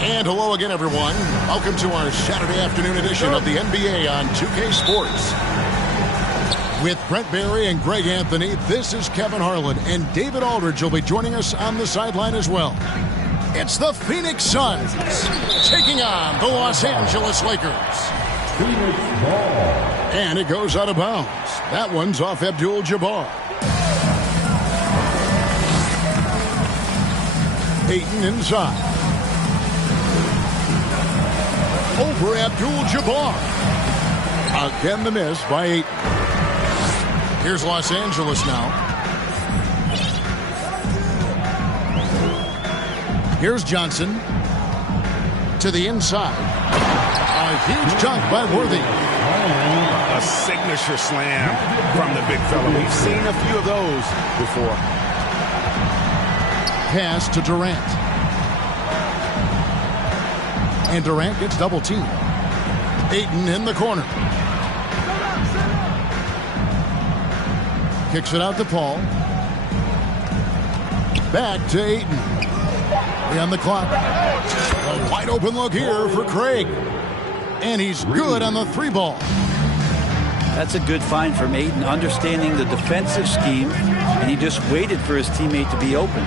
And hello again, everyone. Welcome to our Saturday afternoon edition of the NBA on 2K Sports. With Brent Barry and Greg Anthony, this is Kevin Harlan, and David Aldridge will be joining us on the sideline as well. It's the Phoenix Suns taking on the Los Angeles Lakers. And it goes out of bounds. That one's off Abdul-Jabbar. Ayton inside. Over Abdul-Jabbar. Again the miss by Ayton. Here's Los Angeles now. Here's Johnson. To the inside. A huge dunk by Worthy. A signature slam from the big fella. We've seen a few of those before. Pass to Durant. And Durant gets double teamed. Ayton in the corner. Kicks it out to Paul. Back to Ayton. 3 on the clock. A wide open look here for Craig. And he's good on the 3 ball. That's a good find from Ayton, understanding the defensive scheme, and he just waited for his teammate to be open.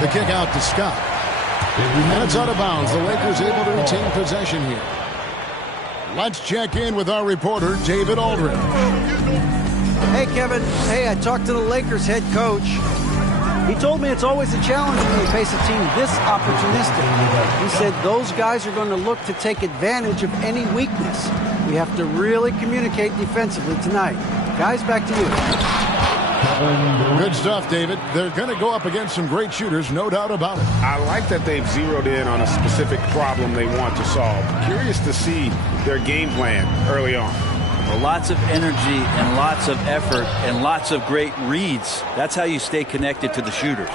The kick out to Scott. And it's out of bounds. The Lakers able to retain possession here. Let's check in with our reporter, David Aldridge. Hey, Kevin. Hey, I talked to the Lakers head coach. He told me it's always a challenge when you face a team this opportunistic. He said those guys are going to look to take advantage of any weakness. We have to really communicate defensively tonight. Guys, back to you. Good stuff, David. They're going to go up against some great shooters, no doubt about it. I like that they've zeroed in on a specific problem they want to solve. Curious to see their game plan early on. Well, lots of energy and lots of effort and lots of great reads. That's how you stay connected to the shooters.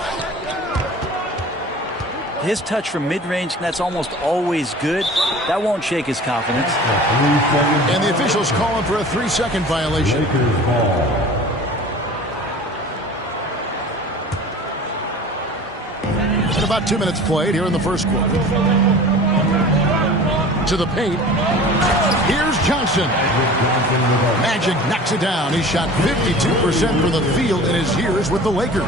His touch from mid-range, that's almost always good. That won't shake his confidence. And the officials calling for a 3-second violation. And about 2 minutes played here in the first quarter. To the paint. Here's Johnson. Magic knocks it down. He shot 52% from the field in his years with the Lakers.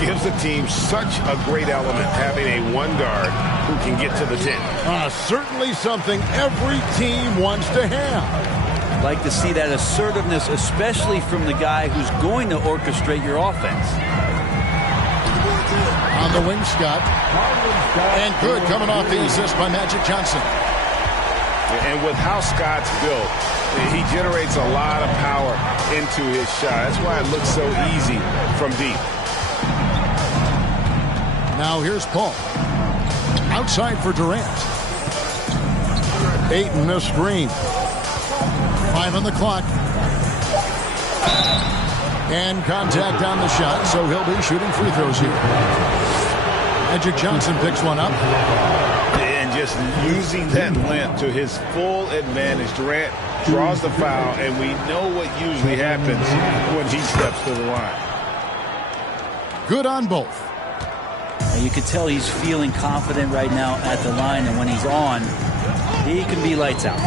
Gives the team such a great element having a one guard who can get to the 10. Certainly something every team wants to have. Like to see that assertiveness, especially from the guy who's going to orchestrate your offense. On the wing, Scott. And good coming off the assist by Magic Johnson. And with how Scott's built, he generates a lot of power into his shot. That's why it looks so easy from deep. Now here's Paul. Outside for Durant. Ayton a screen. 5 on the clock. And contact on the shot, so he'll be shooting free throws here. Magic Johnson picks one up. And just using that length to his full advantage. Durant draws the foul, and we know what usually happens when he steps to the line. Good on both. And you can tell he's feeling confident right now at the line, and when he's on, he can be lights out.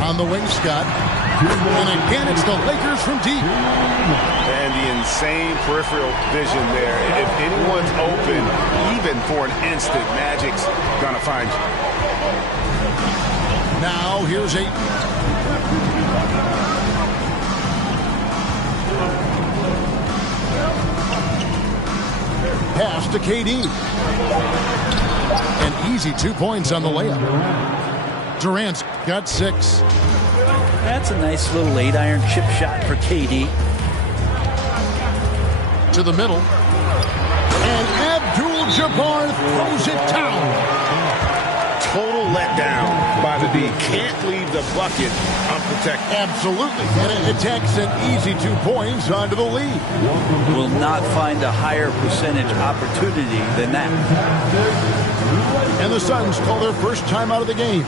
On the wing, Scott. And again, it's the Lakers from deep. And the insane peripheral vision there. If anyone's open, even for an instant, Magic's going to find you. Now, here's Ayton. Pass to KD. An easy 2 points on the layup. Durant's got 6. That's a nice little late iron chip shot for KD. To the middle. And Abdul-Jabbar throws it down. Total letdown by the D. Can't leave the bucket unprotected. Absolutely. And it takes an easy 2 points onto the lead. Will not find a higher percentage opportunity than that. And the Suns call their first time out of the game.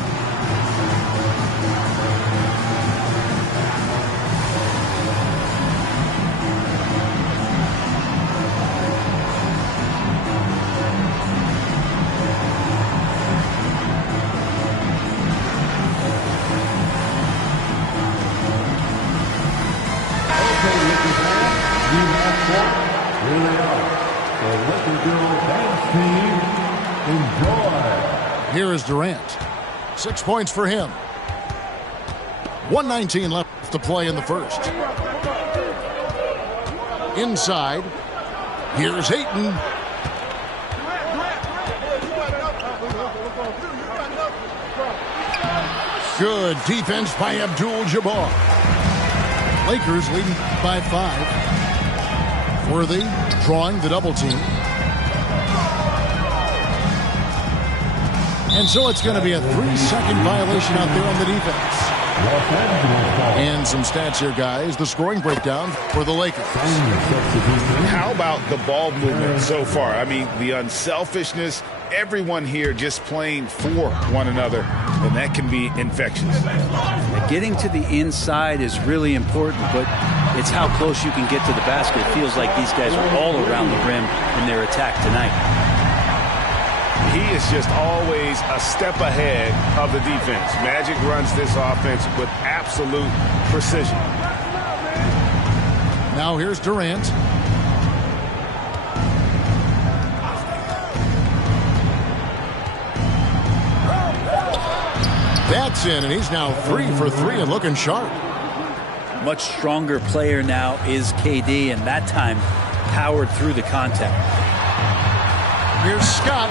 Here is Durant. 6 points for him. 1:19 left to play in the first. Inside. Here's Ayton. Good defense by Abdul-Jabbar. Lakers leading by 5. Worthy drawing the double team. And so it's going to be a 3-second violation out there on the defense. And some stats here, guys. The scoring breakdown for the Lakers. How about the ball movement so far? I mean, the unselfishness, everyone here just playing for one another, and that can be infectious. Getting to the inside is really important, but it's how close you can get to the basket. It feels like these guys are all around the rim in their attack tonight. He is just always a step ahead of the defense. Magic runs this offense with absolute precision. Now here's Durant. That's in, and he's now 3 for 3 and looking sharp. Much stronger player now is KD, and that time powered through the contact. Here's Scott.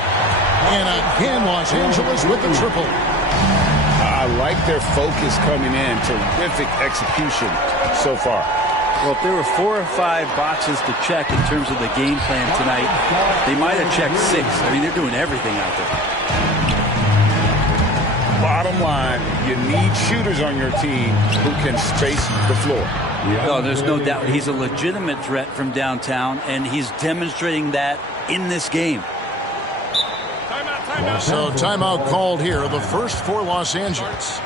And again, Los Angeles with the triple. I like their focus coming in. Terrific execution so far. Well, if there were 4 or 5 boxes to check in terms of the game plan tonight, they might have checked 6. I mean, they're doing everything out there. Bottom line, you need shooters on your team who can space the floor. Oh, there's no doubt. He's a legitimate threat from downtown, and he's demonstrating that in this game. So timeout called here, the first for Los Angeles.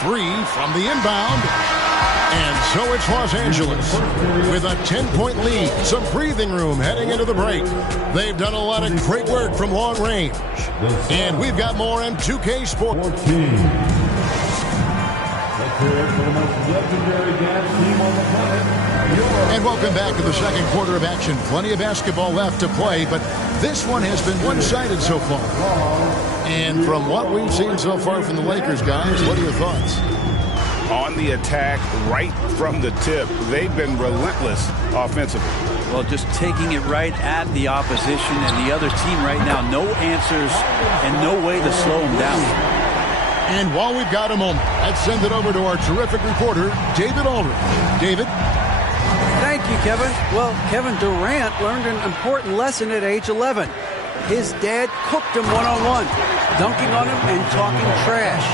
Three from the inbound. And so it's Los Angeles with a 10-point lead. Some breathing room heading into the break. They've done a lot of great work from long range. And we've got more in 2K Sports. And welcome back to the second quarter of action. Plenty of basketball left to play, but this one has been one-sided so far. And from what we've seen so far from the Lakers, guys, what are your thoughts? On the attack right from the tip, they've been relentless offensively. Well, just taking it right at the opposition and the other team right now. No answers and no way to slow them down. And while we've got a moment, let's send it over to our terrific reporter, David Aldridge. David? Thank you, Kevin. Well, Kevin Durant learned an important lesson at age 11. His dad cooked him one-on-one, dunking on him and talking trash.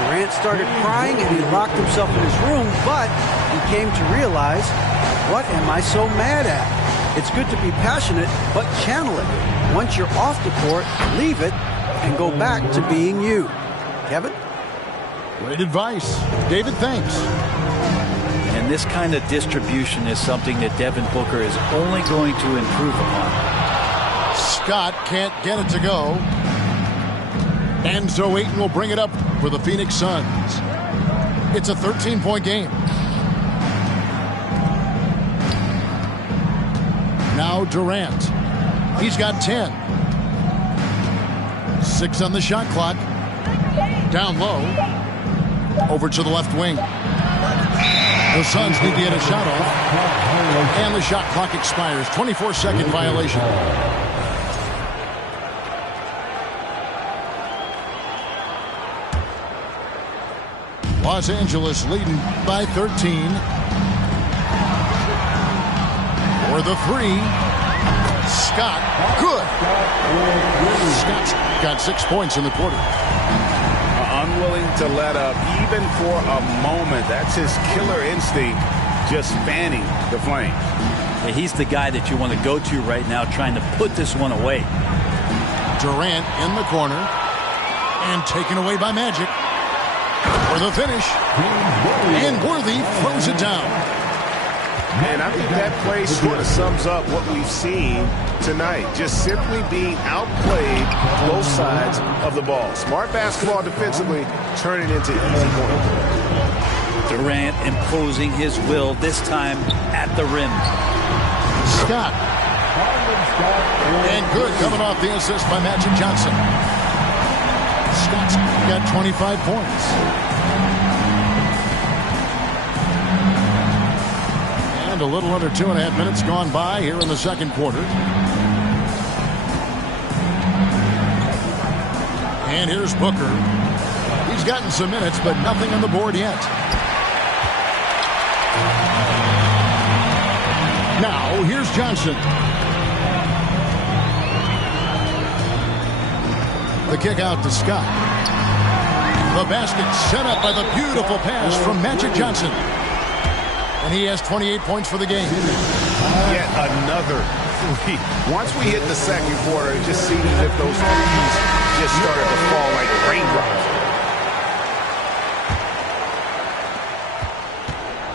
Durant started crying and he locked himself in his room, but he came to realize, what am I so mad at? It's good to be passionate, but channel it. Once you're off the court, leave it and go back to being you. Kevin? Great advice. David, thanks. And this kind of distribution is something that Devin Booker is only going to improve upon. Scott can't get it to go. And so Ayton will bring it up for the Phoenix Suns. It's a 13-point game. Now Durant. He's got 10. 6 on the shot clock. Down low. Over to the left wing. The Suns need to get a shot off. And the shot clock expires. 24-second violation. Los Angeles leading by 13. For the 3. Scott, good. Scott's got 6 points in the quarter. Unwilling to let up even for a moment. That's his killer instinct, just fanning the flame. Yeah, he's the guy that you want to go to right now, trying to put this one away. Durant in the corner and taken away by Magic. For the finish. And Worthy throws it down. And I think that play sort of sums up what we've seen tonight. Just simply being outplayed both sides of the ball. Smart basketball defensively, turning into easy points. Durant imposing his will, this time at the rim. Scott. And good, coming off the assist by Magic Johnson. Scott's got 25 points. And a little under 2.5 minutes gone by here in the second quarter. And here's Booker. He's gotten some minutes, but nothing on the board yet. Now, here's Johnson. The kick out to Scott. The basket set up by the beautiful pass from Magic Johnson. And he has 28 points for the game. Yet another three. Once we hit the second quarter, it just seems as if those threes just started to fall like raindrops.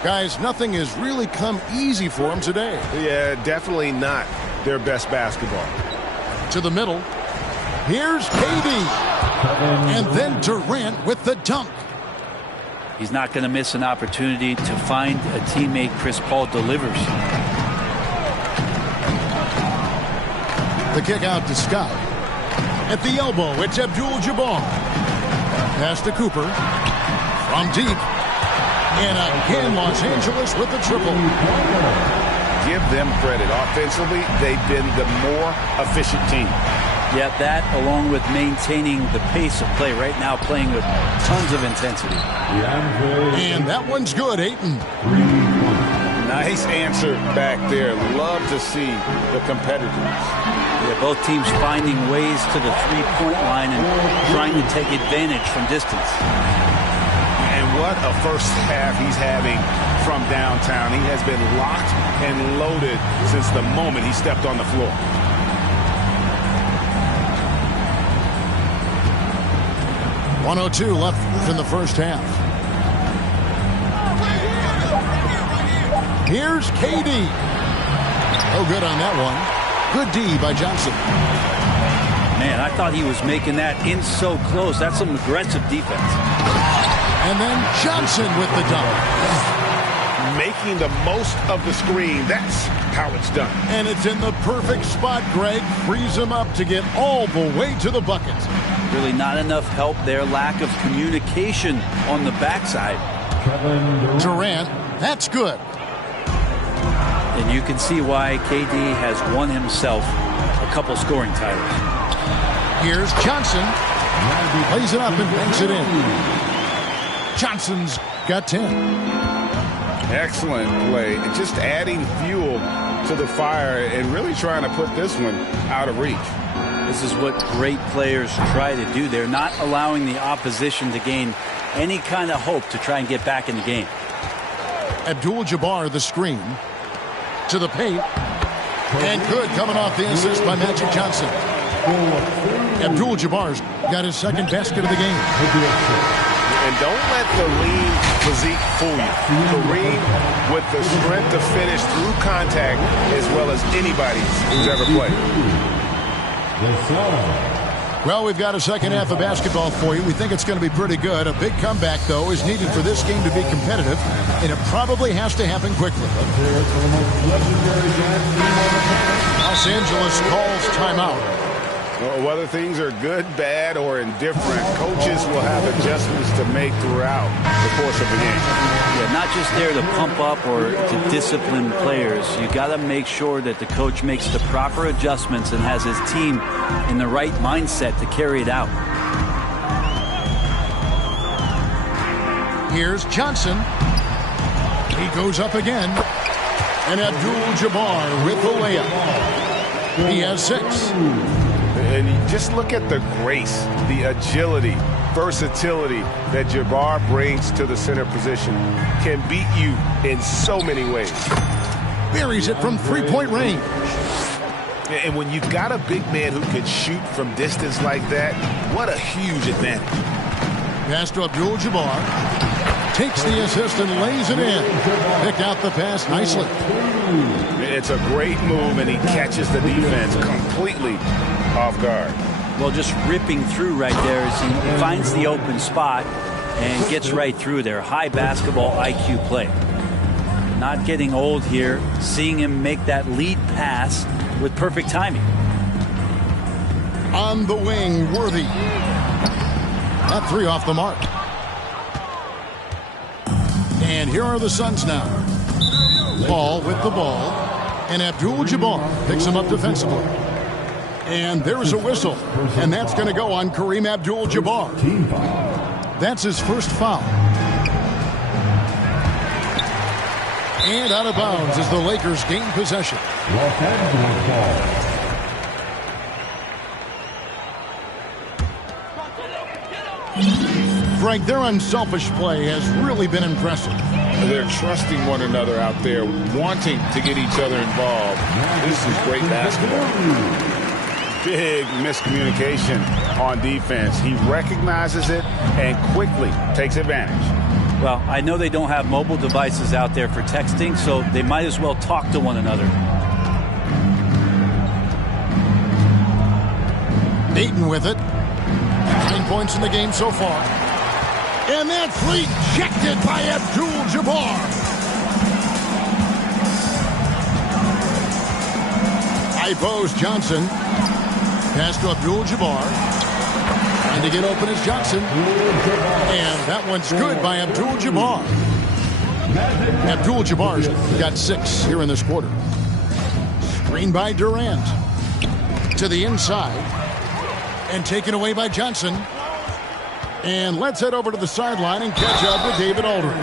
Guys, nothing has really come easy for him today. Yeah, definitely not their best basketball. To the middle. Here's KD. And then Durant with the dunk. He's not going to miss an opportunity to find a teammate. Chris Paul delivers. The kick out to Scott. At the elbow, it's Abdul-Jabbar. Pass to Cooper. From deep. And again, Los Angeles with the triple. Give them credit. Offensively, they've been the more efficient team. Yeah, that along with maintaining the pace of play right now, playing with tons of intensity. And that one's good, Ayton. Nice answer back there. Love to see the competitiveness. Yeah, both teams finding ways to the three-point line and trying to take advantage from distance. And what a first half he's having from downtown. He has been locked and loaded since the moment he stepped on the floor. .102 left in the first half. Here's KD. Oh, good on that one. Good D by Johnson. Man, I thought he was making that in so close. That's some aggressive defense. And then Johnson with the dunk. Making the most of the screen. That's how it's done. And it's in the perfect spot, Greg. Frees him up to get all the way to the bucket. Really not enough help there. Lack of communication on the backside. Durant, that's good. And you can see why KD has won himself a couple scoring titles. Here's Johnson. Plays it up and banks it in. Johnson's got 10. Excellent play. Just adding fuel to the fire and really trying to put this one out of reach. This is what great players try to do. They're not allowing the opposition to gain any kind of hope to try and get back in the game. Abdul-Jabbar the screen. To the paint. And good, coming off the assist by Magic Johnson. Abdul-Jabbar's got his second basket of the game. And don't let the lean physique fool you. Kareem with the strength to finish through contact as well as anybody who's ever played. Well, we've got a second half of basketball for you. We think it's going to be pretty good. A big comeback, though, is needed for this game to be competitive, and it probably has to happen quickly. Los Angeles calls timeout. Well, whether things are good, bad, or indifferent, coaches will have adjustments to make throughout the course of the game. Yeah, not just there to pump up or to discipline players. You got to make sure that the coach makes the proper adjustments and has his team in the right mindset to carry it out. Here's Johnson. He goes up again. And Abdul-Jabbar with the layup. He has 6. And you just look at the grace, the agility, versatility that Jabbar brings to the center position. Can beat you in so many ways. Buries it from three-point range. And when you've got a big man who can shoot from distance like that, what a huge advantage. Pass to Abdul-Jabbar. takes the assist and lays it in. Picked out the pass nicely. It's a great move, and he catches the defense completely off guard. Well, just ripping through right there as he finds the open spot and gets right through there. High basketball IQ play. Not getting old here. Seeing him make that lead pass with perfect timing. On the wing, Worthy. That three off the mark. And here are the Suns now. Ball with the ball. And Abdul-Jabbar picks him up defensively. And there's a whistle. And that's going to go on Kareem Abdul-Jabbar. That's his first foul. And out of bounds as the Lakers gain possession. Los Angeles ball. Greg, their unselfish play has really been impressive. They're trusting one another out there, wanting to get each other involved. This is great basketball. Big miscommunication on defense. He recognizes it and quickly takes advantage. Well, I know they don't have mobile devices out there for texting, so they might as well talk to one another. Ayton with it. 9 points in the game so far. And that's rejected by Abdul-Jabbar. High post Johnson. Pass to Abdul-Jabbar. Trying to get open is Johnson. And that one's good by Abdul-Jabbar. Abdul-Jabbar's got 6 here in this quarter. Screen by Durant. To the inside. And taken away by Johnson. And let's head over to the sideline and catch up with David Aldridge.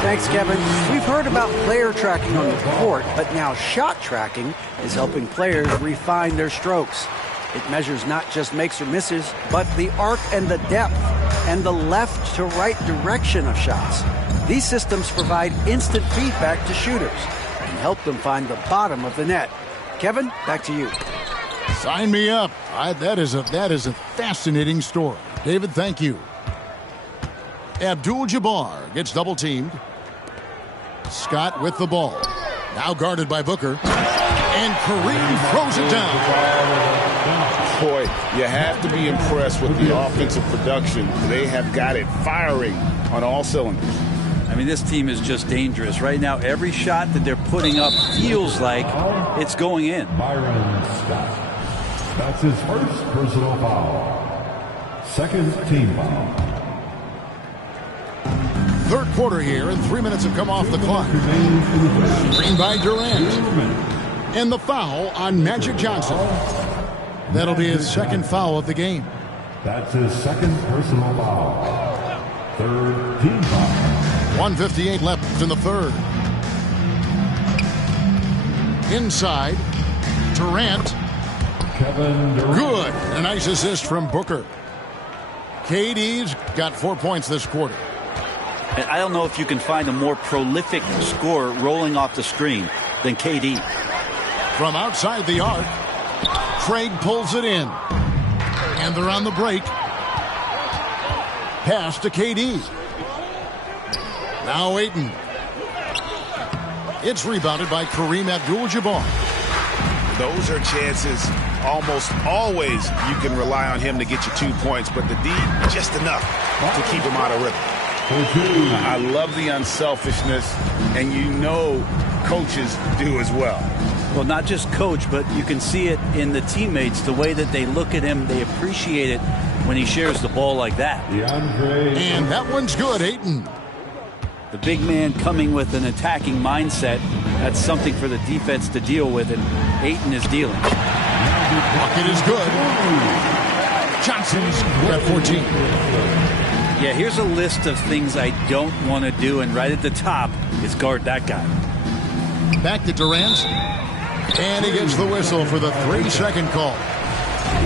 Thanks, Kevin. We've heard about player tracking on the court, but now shot tracking is helping players refine their strokes. It measures not just makes or misses, but the arc and the depth and the left to right direction of shots. These systems provide instant feedback to shooters and help them find the bottom of the net. Kevin, back to you. Sign me up. That is a fascinating story. David, thank you. Abdul-Jabbar gets double-teamed. Scott with the ball. Now guarded by Booker. And Kareem throws it down. Boy, you have to be impressed with the offensive production. They have got it firing on all cylinders. I mean, this team is just dangerous. Right now, every shot that they're putting up feels like it's going in. Byron Scott. That's his first personal foul. Second team foul. Third quarter here, and 3 minutes have come off the clock. Screen by Durant. And the foul on Magic Johnson. That'll be his second foul of the game. That's his second personal foul. Third team foul. 1:58 left in the third. Inside, Durant. Kevin Durant. Good. A nice assist from Booker. KD's got 4 points this quarter. And I don't know if you can find a more prolific scorer rolling off the screen than KD. From outside the arc, Craig pulls it in. And they're on the break. Pass to KD. Now Ayton. It's rebounded by Kareem Abdul-Jabbar. Those are chances almost always you can rely on him to get you 2 points, but the D, just enough to keep him out of rhythm. I love the unselfishness, and you know coaches do as well. Well, not just coach, but you can see it in the teammates, the way that they look at him. They appreciate it when he shares the ball like that. And that one's good, Ayton. The big man coming with an attacking mindset, that's something for the defense to deal with, and Ayton is dealing. Bucket is good. Johnson's at 14. Yeah, here's a list of things I don't want to do, and right at the top is guard that guy. Back to Durant. And he gets the whistle for the 3-second call.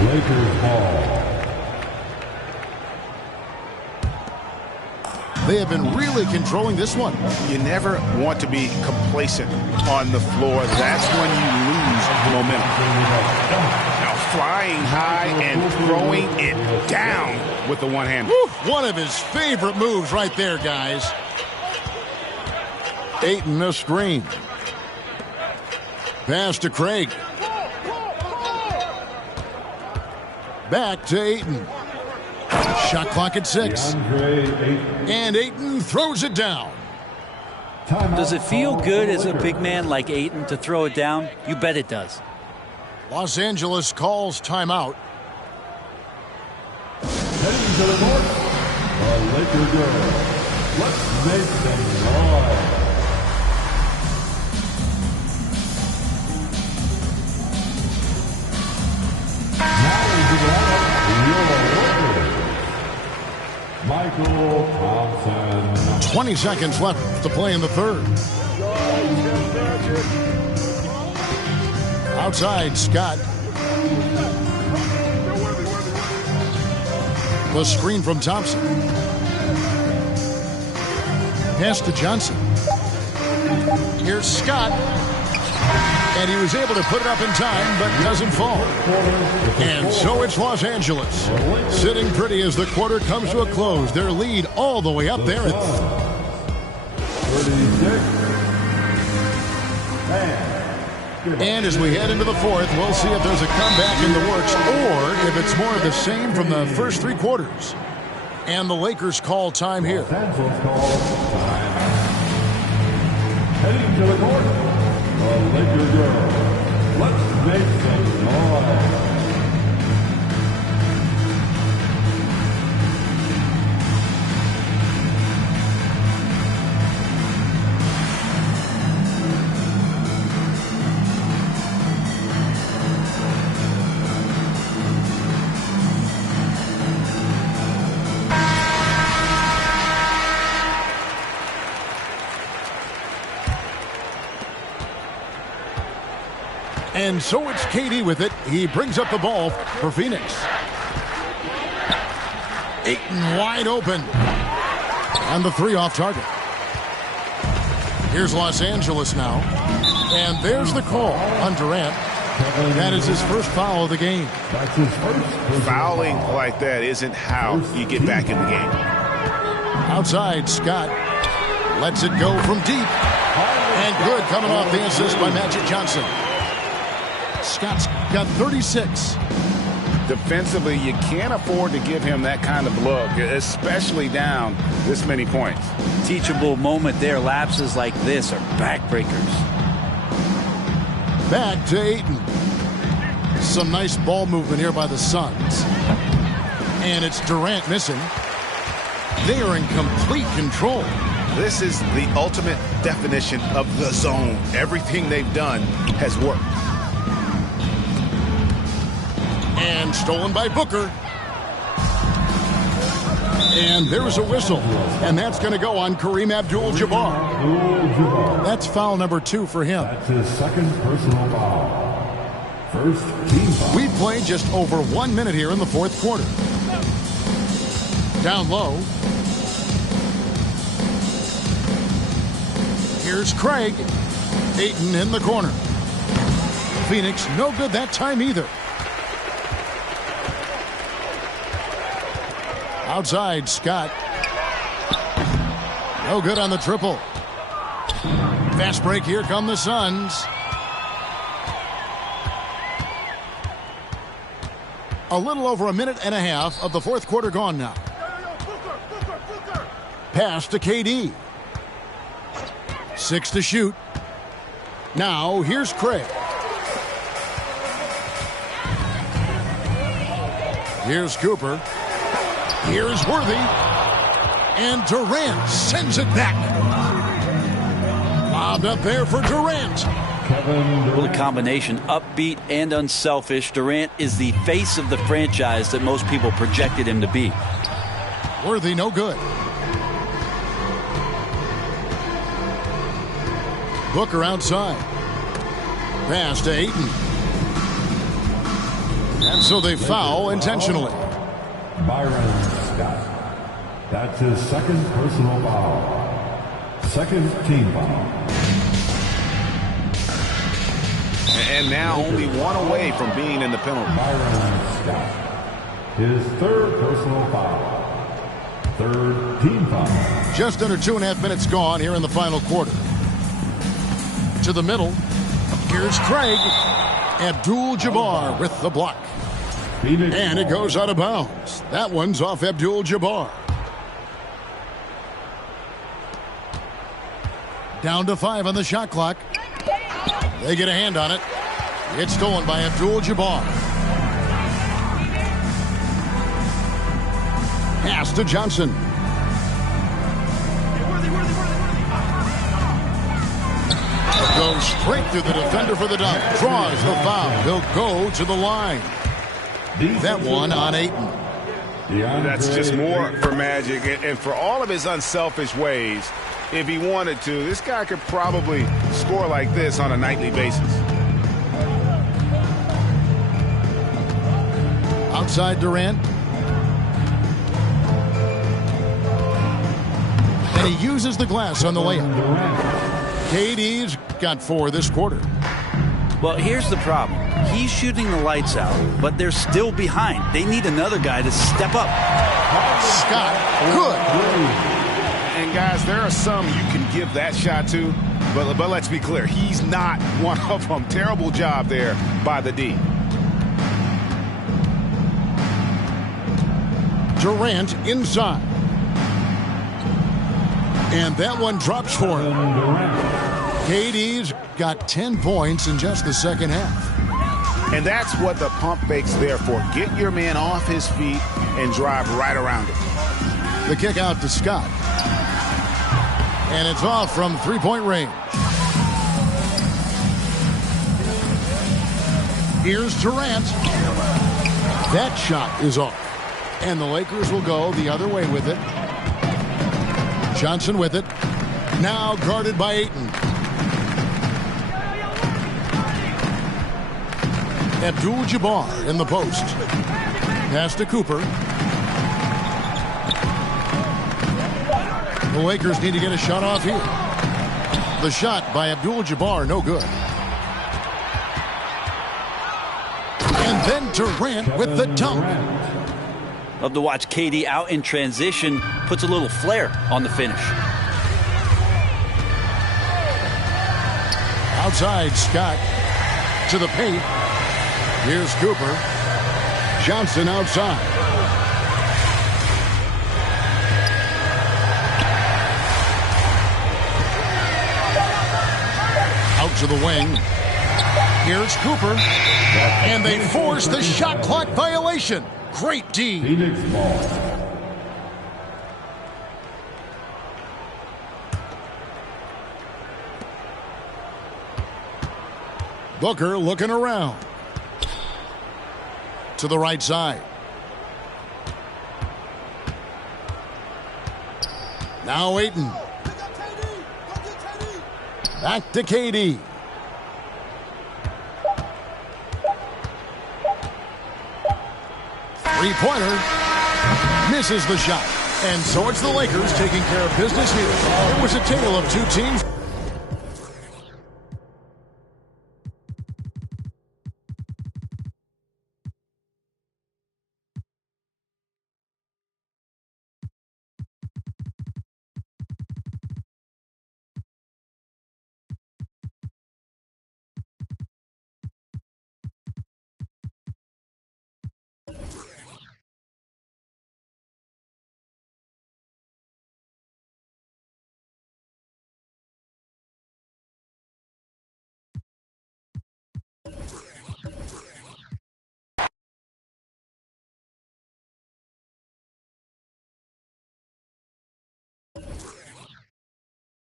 Lakers ball. They have been really controlling this one. You never want to be complacent on the floor. That's when you lose lose momentum. Now flying high and throwing it down with the one-hander. One of his favorite moves right there, guys. Ayton a screen. Pass to Craig. Back to Ayton. Shot clock at 6. And Ayton throws it down. Does it feel good as a big man like Ayton to throw it down? You bet it does. Los Angeles calls timeout. Heading to the north, the Laker girl. Let's make some noise. Michael Thompson. 20 seconds left to play in the third. Outside, Scott. The screen from Thompson. Pass to Johnson. Here's Scott. And he was able to put it up in time, but doesn't fall. And so it's Los Angeles. Sitting pretty as the quarter comes to a close. Their lead all the way up there at 36. And as we head into the fourth, we'll see if there's a comeback in the works or if it's more of the same from the first 3 quarters. And the Lakers call time here. Heading to the court. The Laker girl. Let's make some noise. And so it's KD with it. He brings up the ball for Phoenix. Ayton wide open. And the 3 off target. Here's Los Angeles now. And there's the call on Durant. That is his first foul of the game. That's his first. Fouling like that isn't how you get back in the game. Outside, Scott lets it go from deep. And good coming off the assist by Magic Johnson. Scott's got 36. Defensively, you can't afford to give him that kind of look, especially down this many points. Teachable moment there. Lapses like this are backbreakers. Back to Ayton. Some nice ball movement here by the Suns. And it's Durant missing. They are in complete control. This is the ultimate definition of the zone. Everything they've done has worked. And stolen by Booker. And there's a whistle. And that's going to go on Kareem Abdul-Jabbar. That's foul number 2 for him. That's his second personal foul. First team foul. We played just over 1 minute here in the fourth quarter. Down low. Here's Craig. Ayton in the corner. Phoenix no good that time either. Outside, Scott. No good on the triple. Fast break. Here come the Suns. A little over 1.5 minutes of the fourth quarter gone now. Pass to KD. 6 to shoot. Now here's Craig. Here's Cooper. Here's Worthy. And Durant sends it back. Lobbed up there for Durant. What a combination, upbeat and unselfish. Durant is the face of the franchise that most people projected him to be. Worthy no good. Booker outside. Pass to Ayton. And so they foul intentionally. Byron Scott. That's his second personal foul. Second team foul. and now only one away from being in the penalty. Byron Scott. His third personal foul. Third team foul. Just under 2.5 minutes gone here in the final quarter. To the middle. Here's Craig. Abdul-Jabbar with the block. And it goes out of bounds. That one's off Abdul-Jabbar. Down to 5 on the shot clock. They get a hand on it. It's stolen by Abdul-Jabbar. Pass to Johnson. Goes straight through the defender for the dunk. Draws the foul. He'll go to the line. That one on Ayton. That's just more for Magic. And for all of his unselfish ways, if he wanted to, this guy could probably score like this on a nightly basis. Outside Durant. And he uses the glass on the layup. KD's got 4 this quarter. Well, here's the problem. He's shooting the lights out, but they're still behind. They need another guy to step up. Scott, good. And guys, there are some you can give that shot to, but let's be clear, he's not one of them. Terrible job there by the D. Durant inside. And that one drops for him. KD's got 10 points in just the second half. And that's what the pump fake's there for. Get your man off his feet and drive right around him. The kick out to Scott. And it's off from three-point range. Here's Durant. That shot is off. And the Lakers will go the other way with it. Johnson with it. Now guarded by Ayton. Abdul-Jabbar in the post. Pass to Cooper. The Lakers need to get a shot off here. The shot by Abdul-Jabbar, no good. And then Durant with the dunk. Love to watch KD out in transition. Puts a little flair on the finish. Outside, Scott to the paint. Here's Cooper. Johnson outside. Out to the wing. Here's Cooper. And they force the shot clock violation. Great D. Phoenix ball. Booker looking around. To the right side. Now Ayton. Back to KD. Three-pointer. Misses the shot. And so it's the Lakers taking care of business here. It was a tale of two teams.